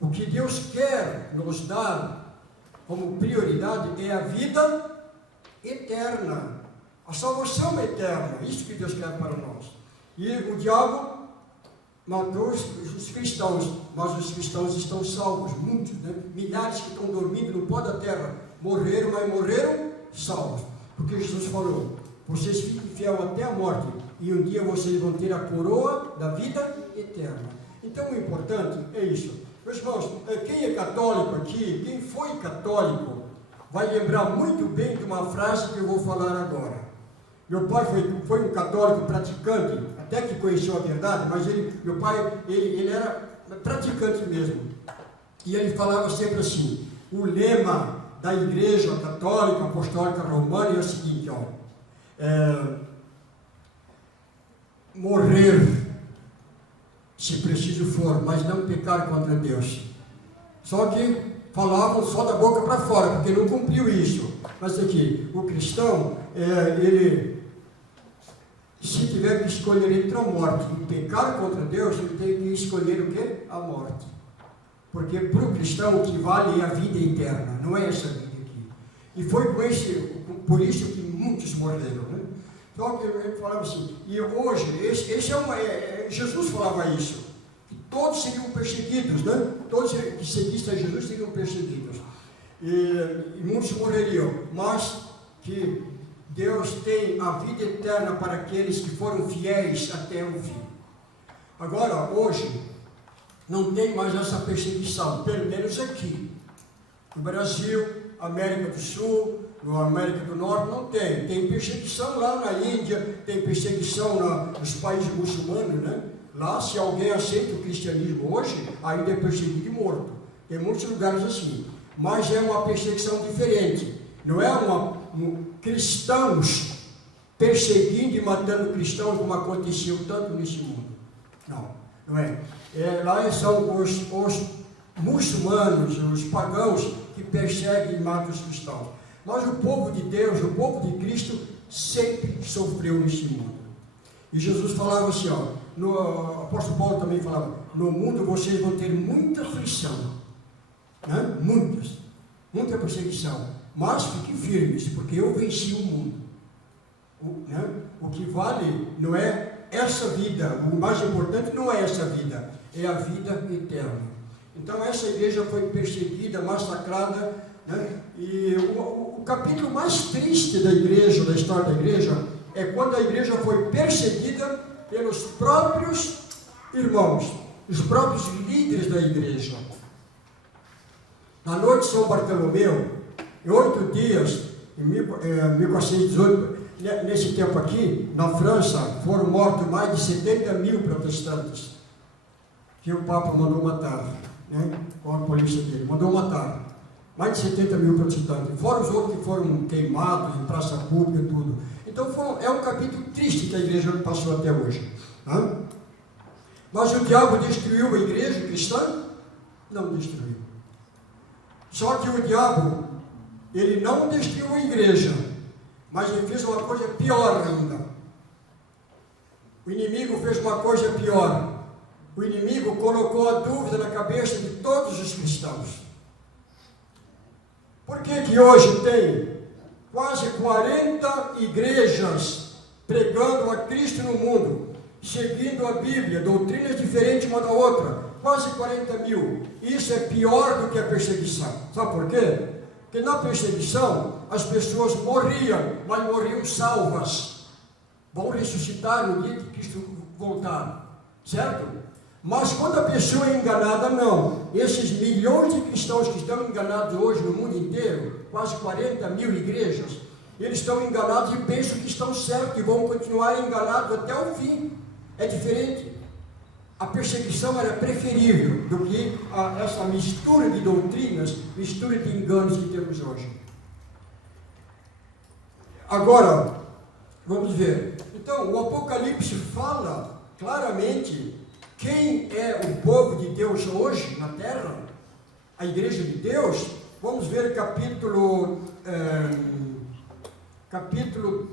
O que Deus quer nos dar como prioridade é a vida eterna. A salvação eterna, isso que Deus quer para nós. E o diabo matou os cristãos, mas os cristãos estão salvos, muitos, né? Milhares que estão dormindo no pó da terra, morreram, mas morreram salvos. Porque Jesus falou, vocês fiquem fiéis até a morte, e um dia vocês vão ter a coroa da vida eterna. Então o importante é isso. Meus irmãos, quem é católico aqui, quem foi católico, vai lembrar muito bem de uma frase que eu vou falar agora. Meu pai foi um católico praticante, até que conheceu a verdade, mas meu pai era praticante mesmo. E ele falava sempre assim, o lema da Igreja Católica Apostólica Romana é o seguinte, morrer, se preciso for, mas não pecar contra Deus. Só que falavam só da boca para fora, porque não cumpriu isso. Mas aqui, o cristão, ele, se tiver que escolher entre a morte e pecar contra Deus, ele tem que escolher o quê? A morte. Porque para o cristão o que vale é a vida eterna, não é essa vida aqui. E foi por isso que muitos morreram, né? Então ele falava assim, e hoje, Jesus falava isso, que todos seriam perseguidos, né? Todos que seguissem a Jesus seriam perseguidos. E muitos morreriam, mas que Deus tem a vida eterna para aqueles que foram fiéis até o fim. Agora, hoje, não tem mais essa perseguição, pelo menos aqui. No Brasil, América do Sul, na América do Norte, não tem. Tem perseguição lá na Índia, tem perseguição nos países muçulmanos, né? Lá, se alguém aceita o cristianismo hoje, ainda é perseguido e morto. Tem muitos lugares assim. Mas é uma perseguição diferente. Não é cristãos perseguindo e matando cristãos como aconteceu tanto nesse mundo. Não é. Lá são os muçulmanos, os pagãos que perseguem e matam os cristãos. Mas o povo de Deus, o povo de Cristo, sempre sofreu nesse mundo. E Jesus falava assim, o apóstolo Paulo também falava, no mundo vocês vão ter muita aflição, né? Muita perseguição. Mas fiquem firmes, porque eu venci o mundo. O que vale não é essa vida, o mais importante não é essa vida, é a vida eterna. Então essa igreja foi perseguida, massacrada, né? E o capítulo mais triste da igreja, da história da igreja, é quando a igreja foi perseguida pelos próprios irmãos, os próprios líderes da igreja. Na noite de São Bartolomeu, em 8 dias, em 1418, nesse tempo aqui, na França, foram mortos mais de 70 mil protestantes, que o Papa mandou matar, né? Com a polícia dele, mandou matar. Mais de 70 mil protestantes, fora os outros que foram queimados em praça pública e tudo. Então é um capítulo triste que a igreja passou até hoje. Tá? Mas o diabo destruiu a igreja cristã? Não destruiu. Só que o diabo, ele não destruiu a igreja, mas ele fez uma coisa pior ainda. O inimigo fez uma coisa pior. O inimigo colocou a dúvida na cabeça de todos os cristãos. Por que hoje tem quase 40 igrejas pregando a Cristo no mundo, seguindo a Bíblia, doutrinas diferentes uma da outra, quase 40 mil? Isso é pior do que a perseguição. Sabe por quê? Porque na perseguição as pessoas morriam, mas morriam salvas. Vão ressuscitar no dia que Cristo voltar, certo? Mas quando a pessoa é enganada, não. Esses milhões de cristãos que estão enganados hoje no mundo inteiro, quase 40 mil igrejas, eles estão enganados e pensam que estão certos e vão continuar enganados até o fim. É diferente. A perseguição era preferível do que essa mistura de doutrinas, mistura de enganos que temos hoje. Agora, vamos ver. Então, o Apocalipse fala claramente quem é o povo de Deus hoje na terra, a igreja de Deus. Vamos ver capítulo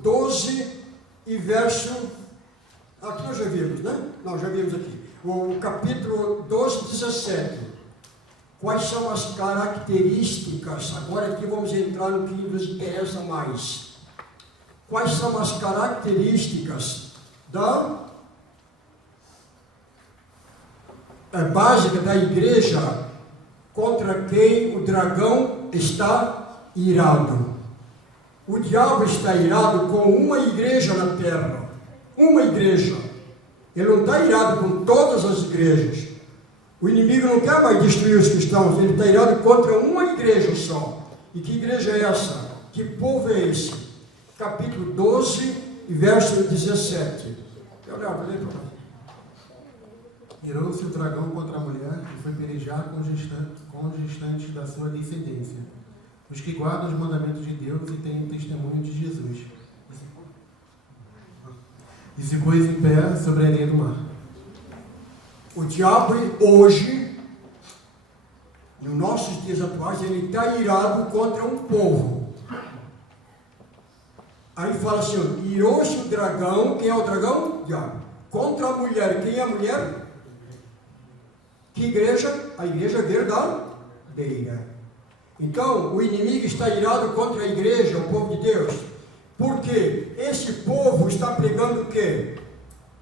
12 e verso... Aqui nós já vimos, né? Não, já vimos aqui. O capítulo 12, 17. Quais são as características? Agora aqui vamos entrar no que nos interessa mais. Quais são as características básica da igreja contra quem o dragão está irado? O diabo está irado com uma igreja na terra. Uma igreja. Ele não está irado com todas as igrejas. O inimigo não quer mais destruir os cristãos. Ele está irado contra uma igreja só. E que igreja é essa? Que povo é esse? Capítulo 12 e verso 17. Leonardo, lê para nós. Irou-se o dragão contra a mulher e foi pelejar com os gestantes da sua descendência, os que guardam os mandamentos de Deus e têm o testemunho de Jesus. E se pôs em pé sobre a areia do mar. O diabo hoje, nos nossos dias atuais, ele está irado contra um povo. Aí fala assim, irou-se o dragão, quem é o dragão? Diabo. Contra a mulher, quem é a mulher? Que igreja? A igreja verdadeira. Então, o inimigo está irado contra a igreja, o povo de Deus. Porque esse povo está pregando o quê?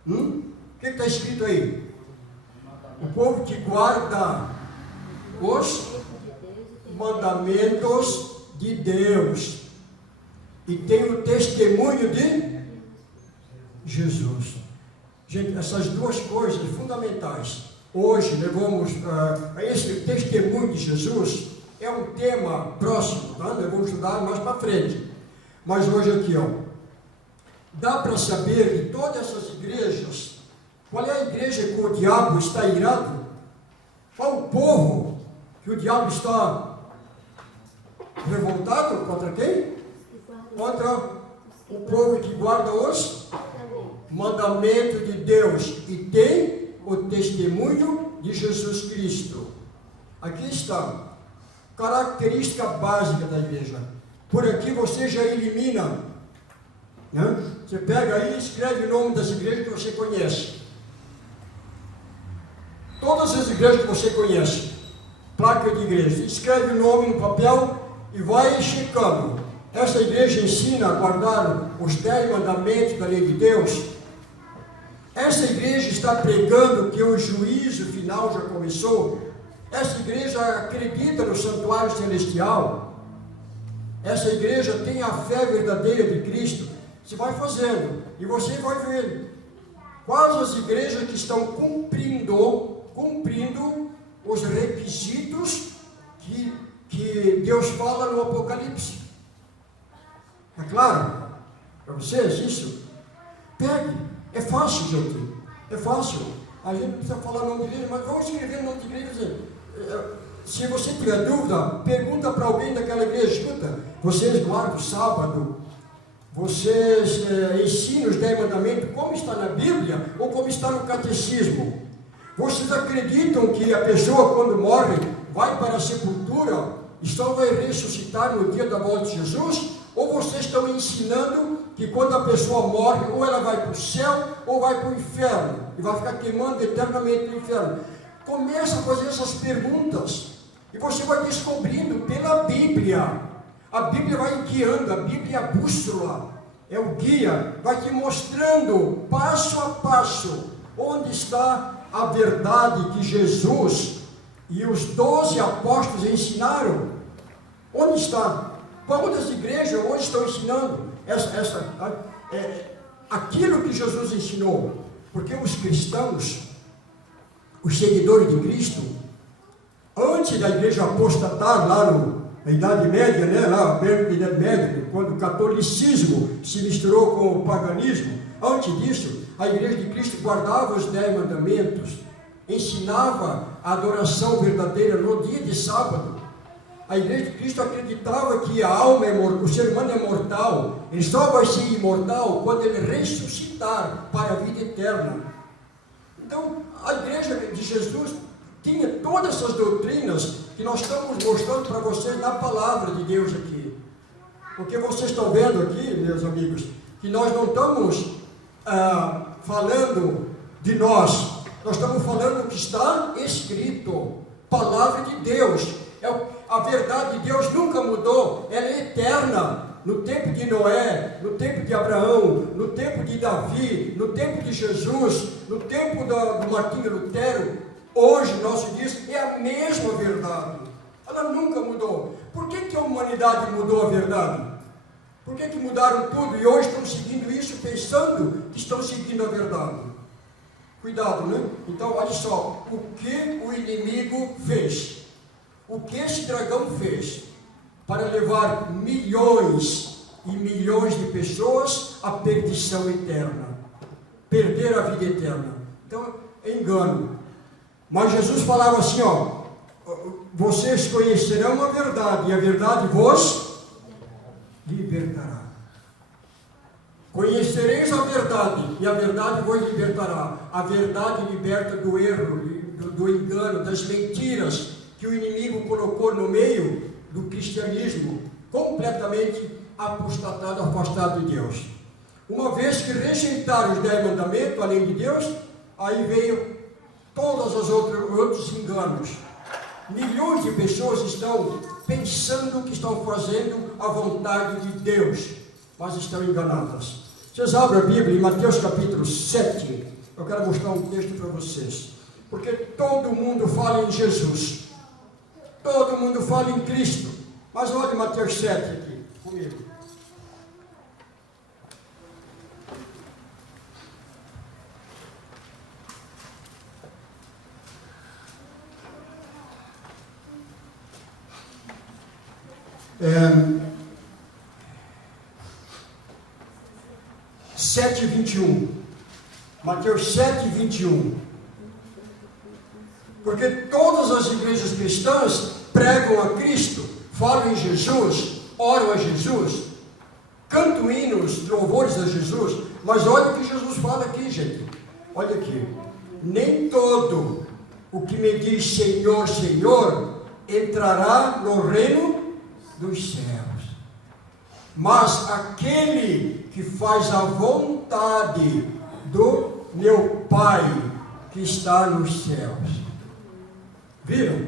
O que está escrito aí? O povo que guarda os mandamentos de Deus e tem o testemunho de Jesus. Gente, essas duas coisas fundamentais. Hoje levamos a esse testemunho de Jesus, é um tema próximo, tá? Nós vamos estudar mais para frente. Mas hoje aqui, ó, dá para saber de todas essas igrejas, qual é a igreja que o diabo está irado? Qual o povo que o diabo está revoltado? Contra quem? Contra o povo que guarda os mandamentos de Deus e tem o testemunho de Jesus Cristo. Aqui está, característica básica da igreja. Por aqui você já elimina, né? Você pega aí e escreve o nome das igrejas que você conhece. Todas as igrejas que você conhece, placa de igreja, escreve o nome no papel e vai checando. Essa igreja ensina a guardar os 10 mandamentos da lei de Deus. Essa igreja está pregando que o juízo final já começou. Essa igreja acredita no santuário celestial. Essa igreja tem a fé verdadeira de Cristo. Você vai fazendo e você vai vendo quais as igrejas que estão cumprindo os requisitos que Deus fala no Apocalipse. É claro para vocês isso? Pegue, é fácil, gente, é fácil. A gente não precisa falar o nome de igreja, mas vamos escrever o nome de igreja. Se você tiver dúvida, pergunta para alguém daquela igreja: escuta, vocês guardam o sábado? Vocês ensinam os 10 mandamentos como está na Bíblia ou como está no catecismo? Vocês acreditam que a pessoa, quando morre, vai para a sepultura e só vai ressuscitar no dia da morte de Jesus? Ou vocês estão ensinando que quando a pessoa morre, ou ela vai para o céu ou vai para o inferno e vai ficar queimando eternamente no inferno? Começa a fazer essas perguntas e você vai descobrindo pela Bíblia. A Bíblia vai guiando, a Bíblia é a bússola, é o guia, vai te mostrando passo a passo onde está a verdade que Jesus e os 12 apóstolos ensinaram. Onde está? Quantas igrejas hoje estão ensinando aquilo que Jesus ensinou? Porque os cristãos, os seguidores de Cristo, antes da igreja apostatar lá na Idade Média, né, lá perto da Idade Média, quando o catolicismo se misturou com o paganismo, antes disso, a igreja de Cristo guardava os 10 mandamentos, ensinava a adoração verdadeira no dia de sábado. A igreja de Cristo acreditava que a alma é mortal, o ser humano é mortal, ele só vai ser imortal quando ele ressuscitar para a vida eterna. Então, a igreja de Jesus tinha todas essas doutrinas que nós estamos mostrando para vocês na palavra de Deus aqui. Porque vocês estão vendo aqui, meus amigos, que nós não estamos falando de nós estamos falando do que está escrito, palavra de Deus. A verdade de Deus nunca mudou, ela é eterna. No tempo de Noé, no tempo de Abraão, no tempo de Davi, no tempo de Jesus, no tempo do Martinho Lutero, hoje, nosso dias, é a mesma verdade. Ela nunca mudou. Por que a humanidade mudou a verdade? Por que mudaram tudo e hoje estão seguindo isso, pensando que estão seguindo a verdade? Cuidado, né? Então, olha só, o que o inimigo fez? O que esse dragão fez para levar milhões e milhões de pessoas à perdição eterna? Perder a vida eterna. Então, é engano. Mas Jesus falava assim, vocês conhecerão a verdade, e a verdade vos libertará. Conhecereis a verdade, e a verdade vos libertará. A verdade liberta do erro, do engano, das mentiras que o inimigo colocou no meio do cristianismo, completamente apostatado, afastado de Deus. Uma vez que rejeitaram os 10 mandamentos, a lei de Deus, aí veio todos os outros enganos. Milhões de pessoas estão pensando que estão fazendo a vontade de Deus, mas estão enganadas. Vocês abrem a Bíblia em Mateus capítulo 7, eu quero mostrar um texto para vocês, porque todo mundo fala em Jesus, todo mundo fala em Cristo, mas olha Mateus 7 aqui, comigo. É, 7:21, Mateus 7:21, porque todas as igrejas cristãs pregam a Cristo, falam em Jesus, oram a Jesus, cantam hinos, louvores a Jesus, mas olha o que Jesus fala aqui, gente, olha aqui, nem todo o que me diz Senhor, Senhor, entrará no reino dos céus, mas aquele que faz a vontade do meu Pai que está nos céus. Viram?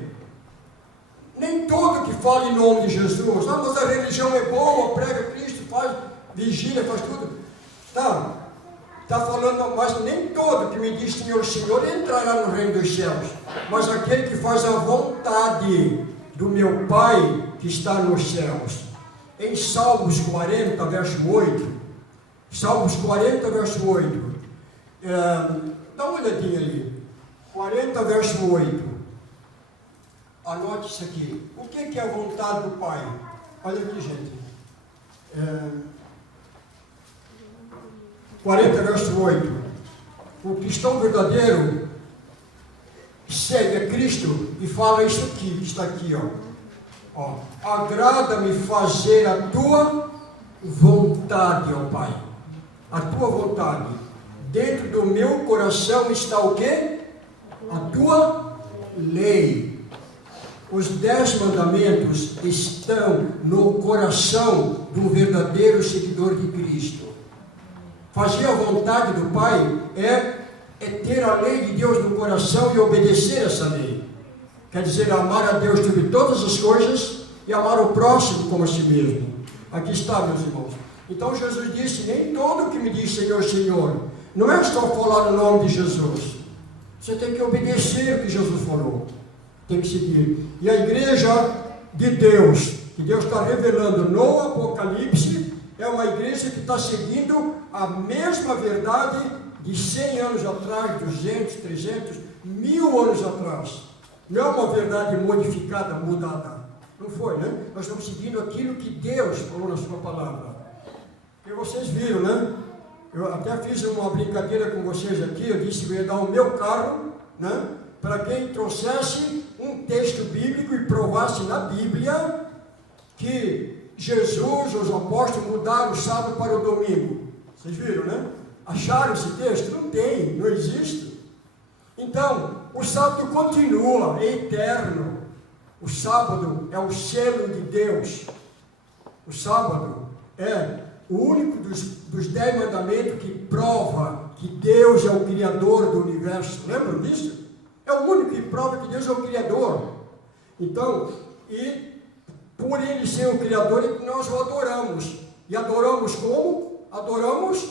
Nem todo que fala em nome de Jesus. Ah, mas a religião é boa, prega Cristo, faz vigília, faz tudo. Está falando, mas nem todo que me diz Senhor, Senhor entrará no reino dos céus, mas aquele que faz a vontade do meu Pai que está nos céus. Em Salmos 40, verso 8, Salmos 40, verso 8, dá uma olhadinha ali, 40, verso 8, anote isso aqui. O que é a vontade do Pai? Olha aqui, gente. 40, verso 8. O cristão verdadeiro segue a Cristo e fala isso aqui, que está aqui, ó. Agrada-me fazer a tua vontade, ó Pai. A tua vontade. Dentro do meu coração está o quê? A tua lei. Os 10 mandamentos estão no coração do verdadeiro seguidor de Cristo. Fazer a vontade do Pai é ter a lei de Deus no coração e obedecer essa lei. Quer dizer, amar a Deus sobre todas as coisas e amar o próximo como a si mesmo. Aqui está, meus irmãos. Então Jesus disse, nem todo que me diz Senhor, Senhor, não é só falar no nome de Jesus. Você tem que obedecer o que Jesus falou. Tem que seguir. E a igreja de Deus, que Deus está revelando no Apocalipse, é uma igreja que está seguindo a mesma verdade de 100 anos atrás, 200, 300, 1000 anos atrás. Não é uma verdade modificada, mudada. Não foi, né? Nós estamos seguindo aquilo que Deus falou na sua palavra. E vocês viram, né? Eu até fiz uma brincadeira com vocês aqui, eu disse que eu ia dar o meu carro, né? Para quem trouxesse um texto bíblico e provasse na Bíblia que Jesus, os apóstolos, mudaram o sábado para o domingo. Vocês viram, né? Acharam esse texto? Não tem, não existe. Então, o sábado continua, é eterno. O sábado é o selo de Deus. O sábado é o único dos 10 mandamentos que prova que Deus é o Criador do universo. Lembram disso? É o único que prova que Deus é o Criador. Então, e por Ele ser o Criador, é que nós o adoramos. E adoramos como? Adoramos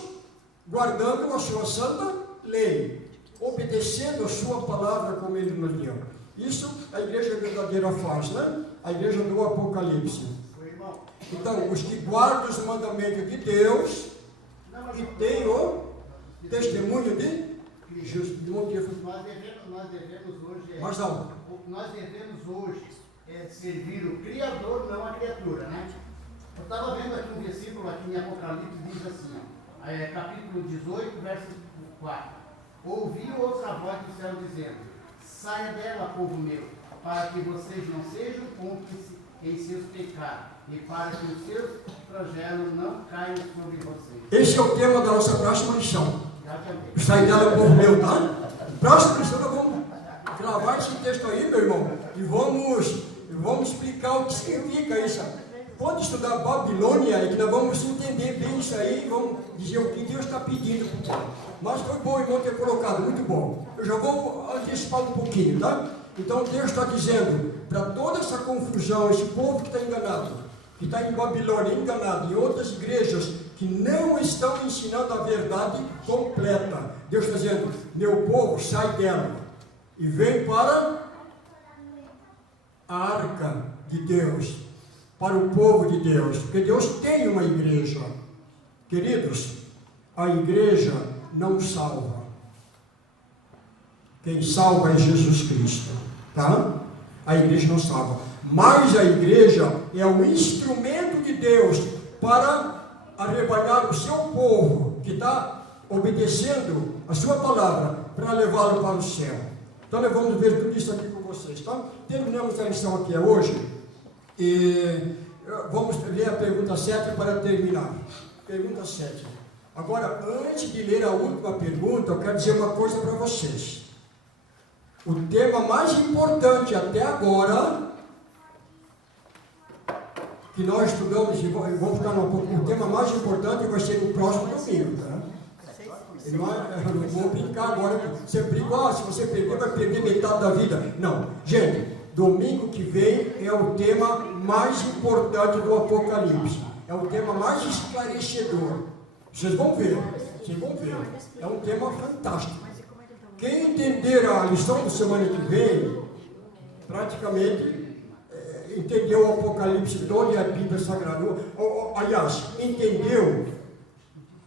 guardando a sua santa lei, obedecendo a sua palavra como Ele nos deu. Isso a igreja verdadeira faz, né? A igreja do Apocalipse. Então, os que guardam os mandamentos de Deus e têm o testemunho de Jesus. Nós devemos hoje, Mas não. nós devemos hoje servir o Criador, não a criatura, né? Eu estava vendo aqui um versículo aqui em Apocalipse, diz assim, capítulo 18, verso 4. Ouvi outra voz do céu dizendo, saia dela, povo meu, para que vocês não sejam cúmplices em seus pecados, e para que os seus flagelos não caiam sobre vocês. Esse é o tema da nossa próxima lição. Sai dela, povo meu, tá? Próxima lição nós vamos gravar esse texto aí, meu irmão, e vamos explicar o que significa isso. Pode estudar Babilônia e que nós vamos entender bem isso aí e vamos dizer o que Deus está pedindo. Mas foi bom, irmão, ter colocado, muito bom. Eu já vou antecipar um pouquinho, tá? Então Deus está dizendo, para toda essa confusão, esse povo que está enganado, que está em Babilônia enganado, e outras igrejas que não estão ensinando a verdade completa, Deus está dizendo, meu povo, sai dela e vem para a arca de Deus, para o povo de Deus, porque Deus tem uma igreja. Queridos, a igreja não salva. Quem salva é Jesus Cristo, tá? A igreja não salva, mas a igreja é um instrumento de Deus para arrebanhar o seu povo, que está obedecendo a sua palavra, para levá-lo para o céu. Então nós vamos ver tudo isso aqui com vocês, tá? Terminamos a lição aqui hoje. E vamos ler a pergunta 7 para terminar. Pergunta 7. Agora, antes de ler a última pergunta, eu quero dizer uma coisa para vocês. O tema mais importante até agora, que nós estudamos, e vamos ficar um pouco, o tema mais importante vai ser no próximo domingo, tá? Eu não vou brincar agora, você briga, se você perder, vai perder metade da vida. Não, gente. domingo que vem é o tema mais importante do Apocalipse. É o tema mais esclarecedor. Vocês vão ver. É um tema fantástico. Quem entender a lição da semana que vem, praticamente entendeu o Apocalipse todo e a Bíblia Sagrada. Aliás, entendeu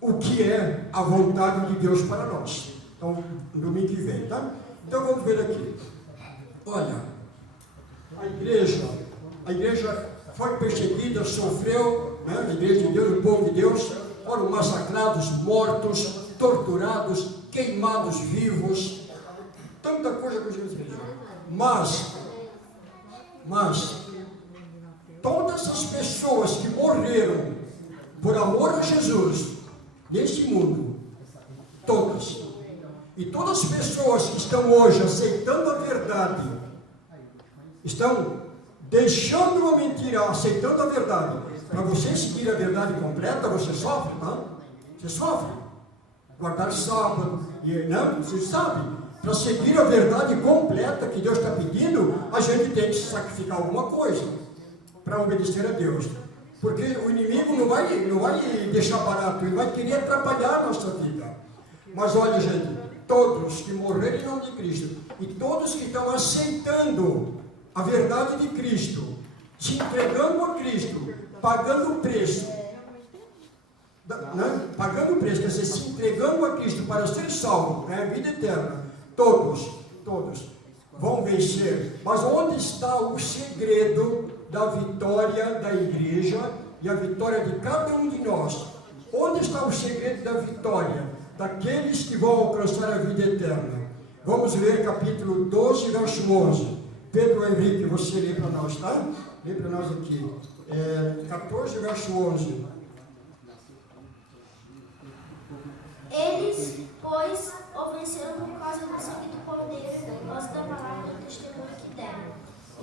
o que é a vontade de Deus para nós. Então, domingo que vem, tá? Então, vamos ver aqui. Olha, a igreja foi perseguida, sofreu, né? A igreja de Deus, o povo de Deus, foram massacrados, mortos, torturados, queimados vivos, tanta coisa que Jesus fez. Mas, todas as pessoas que morreram por amor a Jesus, neste mundo, todas, e todas as pessoas que estão hoje aceitando a verdade, estão deixando a mentira, aceitando a verdade. Para você seguir a verdade completa, você sofre, não? Você sofre. Guardar sábado, não? Você sabe. Para seguir a verdade completa que Deus está pedindo, a gente tem que sacrificar alguma coisa para obedecer a Deus. Porque o inimigo não vai deixar barato, ele vai querer atrapalhar a nossa vida. Mas olha, gente, todos que morreram em nome de Cristo e todos que estão aceitando a verdade de Cristo, se entregando a Cristo, pagando o preço, pagando o preço, quer dizer, se entregando a Cristo para ser salvo, ganhar a vida eterna, todos vão vencer. Mas onde está o segredo da vitória da igreja e a vitória de cada um de nós? Onde está o segredo da vitória daqueles que vão alcançar a vida eterna? Vamos ler capítulo 12, verso 11. Pedro Henrique, você lê para nós, tá? Lê para nós aqui. 14, verso 11. Eles, pois, o venceram por causa do sangue do Cordeiro, por causa da palavra do testemunho que deram.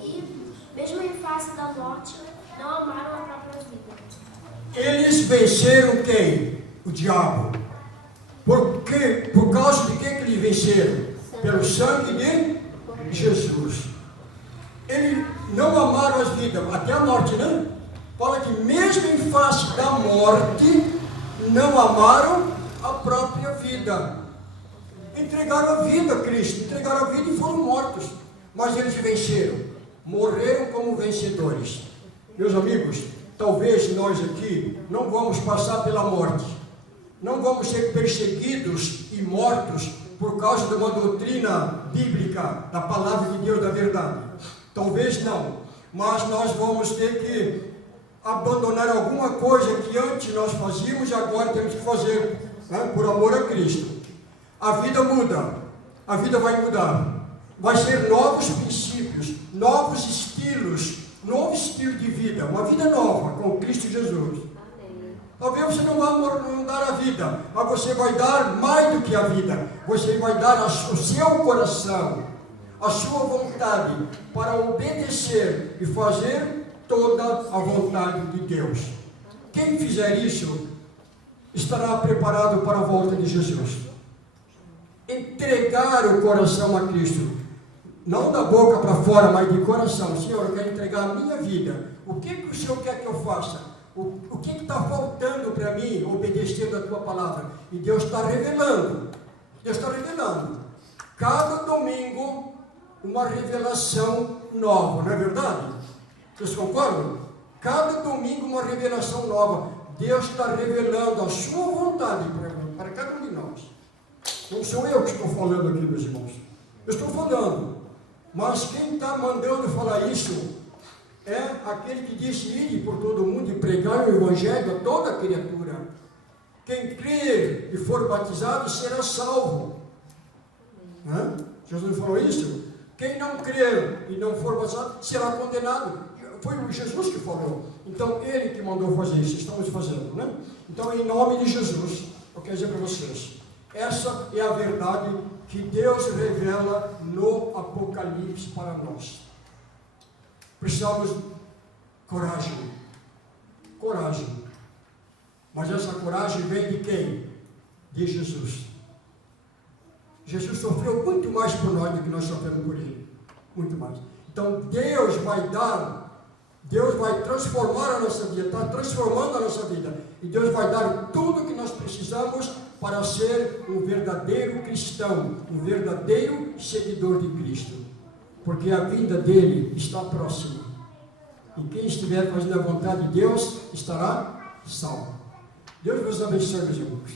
E, mesmo em face da morte, não amaram a própria vida. Eles venceram quem? O diabo. Por causa de que eles venceram? Pelo sangue de Jesus. Eles não amaram as vidas, até a morte, né? Fala que mesmo em face da morte, não amaram a própria vida. Entregaram a vida a Cristo, entregaram a vida e foram mortos. Mas eles venceram, morreram como vencedores. Meus amigos, talvez nós aqui não vamos passar pela morte, não vamos ser perseguidos e mortos por causa de uma doutrina bíblica, da palavra de Deus, da verdade. Talvez não, mas nós vamos ter que abandonar alguma coisa que antes nós fazíamos e agora temos que fazer, né, por amor a Cristo. A vida muda, a vida vai mudar, vai ser novos princípios, novos estilos, novo estilo de vida, uma vida nova com Cristo Jesus. Talvez você não vai dar a vida, mas você vai dar mais do que a vida, você vai dar o seu coração, a sua vontade para obedecer e fazer toda a vontade de Deus. Quem fizer isso estará preparado para a volta de Jesus. Entregar o coração a Cristo, não da boca para fora, mas de coração. Senhor, eu quero entregar a minha vida. O que o Senhor quer que eu faça? O que está faltando para mim obedecer a tua palavra? E Deus está revelando. Deus está revelando. Cada domingo, uma revelação nova, não é verdade? Vocês concordam? Cada domingo, uma revelação nova. Deus está revelando a sua vontade para cada um de nós. Não sou eu que estou falando aqui, meus irmãos. Eu estou falando. Mas quem está mandando falar isso é aquele que disse: ide por todo o mundo e pregar o Evangelho a toda criatura. Quem crer e for batizado será salvo. Jesus falou isso. Quem não crer e não for batizado será condenado. Foi o Jesus que falou. Então, Ele que mandou fazer isso. Estamos fazendo, né? Então, em nome de Jesus, eu quero dizer para vocês, essa é a verdade que Deus revela no Apocalipse para nós. Precisamos coragem. Coragem. Mas essa coragem vem de quem? De Jesus. Jesus sofreu muito mais por nós do que nós sofremos por Ele. Muito mais. Então Deus vai transformar a nossa vida, está transformando a nossa vida. E Deus vai dar tudo o que nós precisamos para ser um verdadeiro cristão, um verdadeiro seguidor de Cristo. Porque a vinda dele está próxima. E quem estiver fazendo a vontade de Deus estará salvo. Deus vos abençoe, meus irmãos.